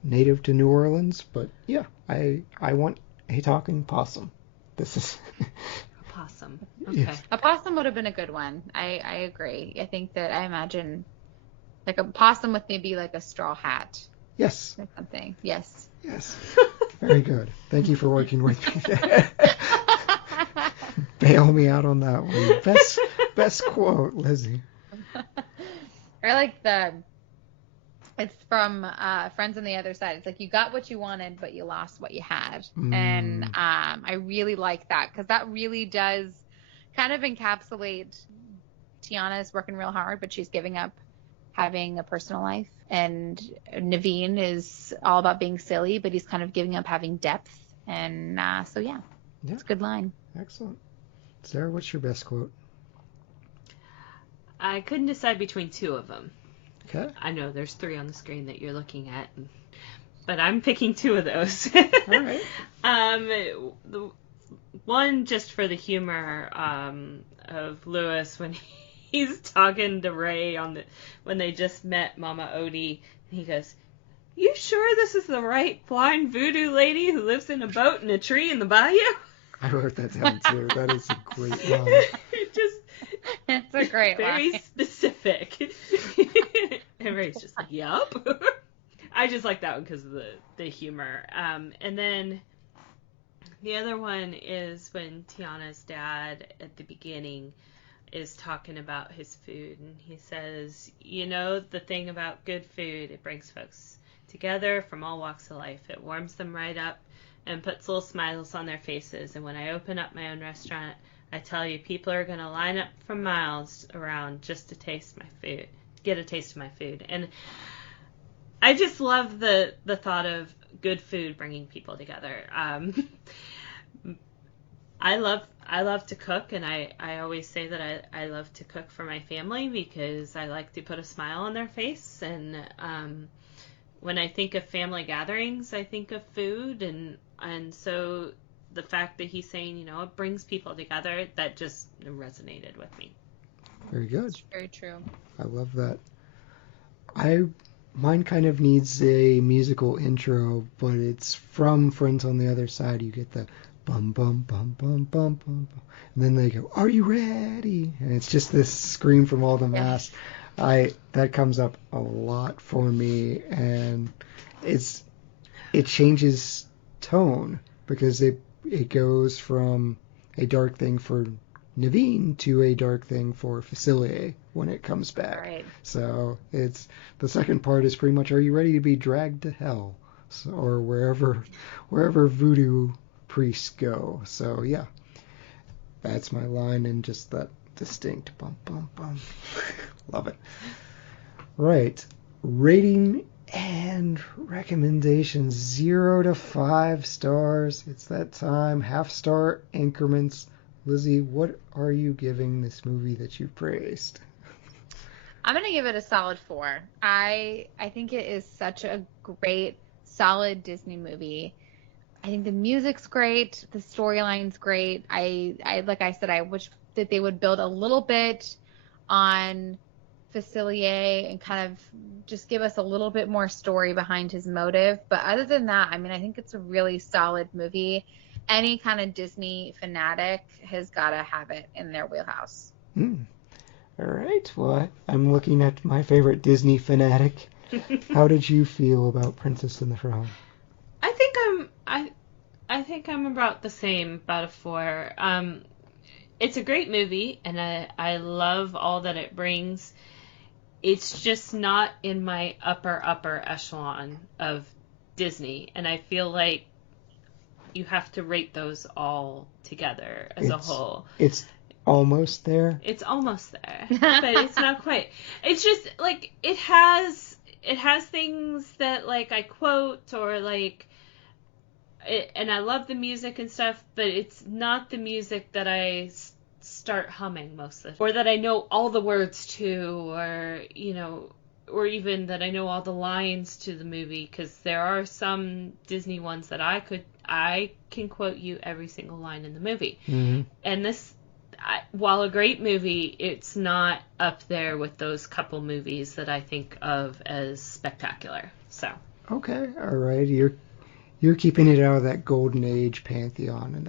native to New Orleans. But yeah, I want a talking possum. This is A possum. Okay. Yes. A possum would have been a good one. I agree. I think that I imagine like a possum with maybe like a straw hat Yes. or something. Yes. Yes. Very good. Thank you for working with me. Bail me out on that one. Best quote, Lizzy. I like it's from Friends on the Other Side. It's like you got what you wanted, but you lost what you had. And I really like that because that really does kind of encapsulate Tiana's working real hard, but she's giving up having a personal life. And Naveen is all about being silly, but he's kind of giving up having depth. And so, yeah, it's a good line. Excellent. Sarah, what's your best quote? I couldn't decide between two of them. Okay. I know there's three on the screen that you're looking at, but I'm picking two of those. All right. The one just for the humor of Lewis when he's talking to Ray when they just met Mama Odie, and he goes, "You sure this is the right blind voodoo lady who lives in a boat in a tree in the bayou?" I wrote that down too. That is a great line. It's a great very line. specific. And Ray's just like, "Yup." I just like that one because of the humor. And then the other one is when Tiana's dad at the beginning is talking about his food, and he says, "You know, the thing about good food, it brings folks together from all walks of life. It warms them right up and puts little smiles on their faces. And when I open up my own restaurant, I tell you, people are going to line up for miles around just to taste my food, get a taste of my food." And I just love the thought of good food bringing people together. I love to cook, and I always say that I love to cook for my family because I like to put a smile on their face. And when I think of family gatherings, I think of food, and so the fact that he's saying, you know, it brings people together, that just resonated with me. Very good. It's very true. I love that. Mine kind of needs a musical intro, but it's from Friends on the Other Side. You get the bum bum bum bum bum bum, and then they go, "Are you ready?" And it's just this scream from all the mass. That comes up a lot for me, and it changes tone because it goes from a dark thing for Naveen to a dark thing for Facilier when it comes back. Right. So it's the second part is pretty much, "Are you ready to be dragged to hell?" So, or wherever voodoo priests go. So yeah, that's my line, and just that distinct bum bum bum. Love it. Right, rating and recommendations, 0 to 5 stars. It's that time, half-star increments. Lizzy, what are you giving this movie that you've praised? I'm going to give it a solid 4. I think it is such a great, solid Disney movie. I think the music's great. The storyline's great. I like I said, I wish that they would build a little bit on Facilier and kind of just give us a little bit more story behind his motive. But other than that, I mean, I think it's a really solid movie. Any kind of Disney fanatic has got to have it in their wheelhouse. All right. Well, I'm looking at my favorite Disney fanatic. How did you feel about Princess and the Frog? I think I'm about the same, about a 4. It's a great movie, and I love all that it brings. It's just not in my upper echelon of Disney, and I feel like you have to rate those all together as a whole. It's almost there. It's almost there, but it's not quite. It's just like it has things that like I quote or like, and I love the music and stuff, but it's not the music that I start humming most of the time, or that I know all the words to, or you know, or even that I know all the lines to the movie, because there are some Disney ones that I can quote you every single line in the movie. Mm-hmm. And this, while a great movie, it's not up there with those couple movies that I think of as spectacular. So. Okay, all right. You're keeping it out of that golden age pantheon, and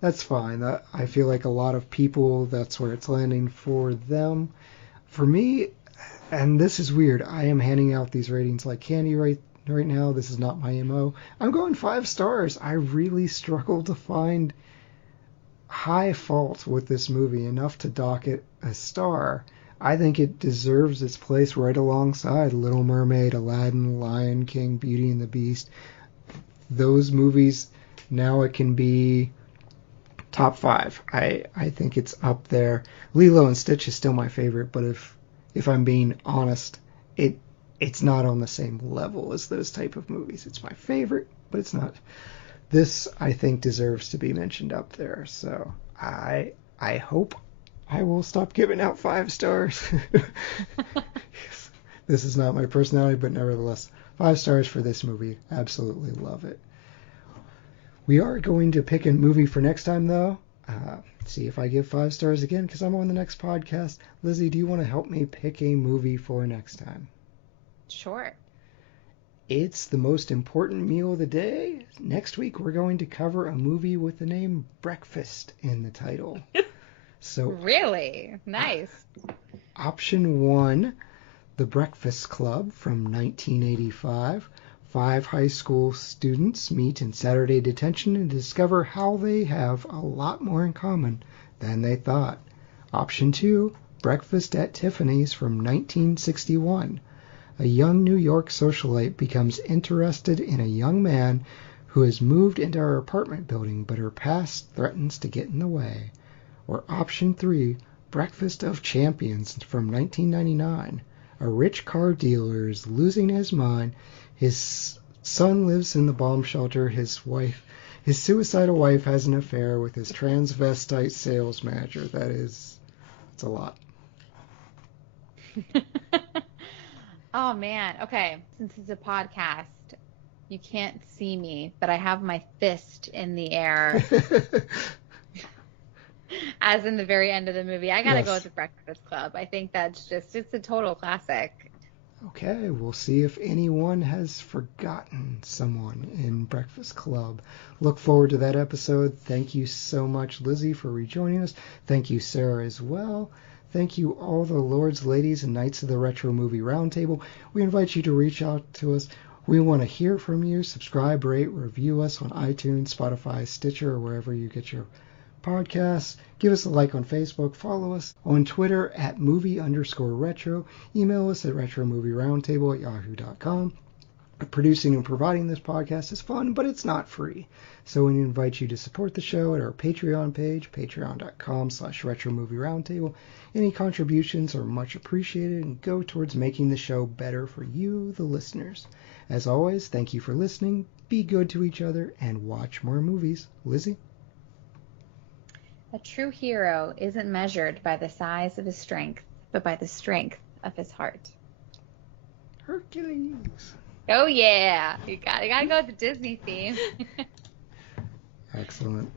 that's fine. I feel like a lot of people, that's where it's landing for them. For me, and this is weird, I am handing out these ratings like candy right now. This is not my MO. I'm going 5 stars. I really struggle to find high fault with this movie, enough to dock it a star. I think it deserves its place right alongside Little Mermaid, Aladdin, Lion King, Beauty and the Beast. Those movies, now it can be top 5. I think it's up there. Lilo and Stitch is still my favorite, but if I'm being honest, it's not on the same level as those type of movies. It's my favorite, but it's not. This, I think, deserves to be mentioned up there. So I hope I will stop giving out 5 stars. This is not my personality, but nevertheless, 5 stars for this movie. Absolutely love it. We are going to pick a movie for next time, though. See if I give 5 stars again, because I'm on the next podcast. Lizzy, do you want to help me pick a movie for next time? Sure. It's the most important meal of the day. Next week, we're going to cover a movie with the name Breakfast in the title. So Really? Nice. Option 1, The Breakfast Club from 1985. 5 high school students meet in Saturday detention and discover how they have a lot more in common than they thought. Option 2, Breakfast at Tiffany's from 1961. A young New York socialite becomes interested in a young man who has moved into her apartment building, but her past threatens to get in the way. Or Option 3, Breakfast of Champions from 1999. A rich car dealer is losing his mind. His son lives in the bomb shelter. His suicidal wife has an affair with his transvestite sales manager. It's a lot. Oh, man. Okay. Since it's a podcast, you can't see me, but I have my fist in the air. As in the very end of the movie. I got to go with The Breakfast Club. I think it's a total classic. Okay, we'll see if anyone has forgotten someone in Breakfast Club. Look forward to that episode. Thank you so much, Lizzy, for rejoining us. Thank you, Sara, as well. Thank you, all the lords, ladies, and knights of the Retro Movie Roundtable. We invite you to reach out to us. We want to hear from you. Subscribe, rate, review us on iTunes, Spotify, Stitcher, or wherever you get your podcasts. Give us a like on Facebook. Follow us on Twitter at movie_retro. Email us at retromovieroundtable@yahoo.com. Producing and providing this podcast is fun, but it's not free. So we invite you to support the show at our Patreon page, patreon.com/retromovieroundtable. Any contributions are much appreciated and go towards making the show better for you, the listeners. As always, thank you for listening. Be good to each other and watch more movies. Lizzy? A true hero isn't measured by the size of his strength, but by the strength of his heart. Hercules. Oh, yeah. You gotta go with the Disney theme. Excellent.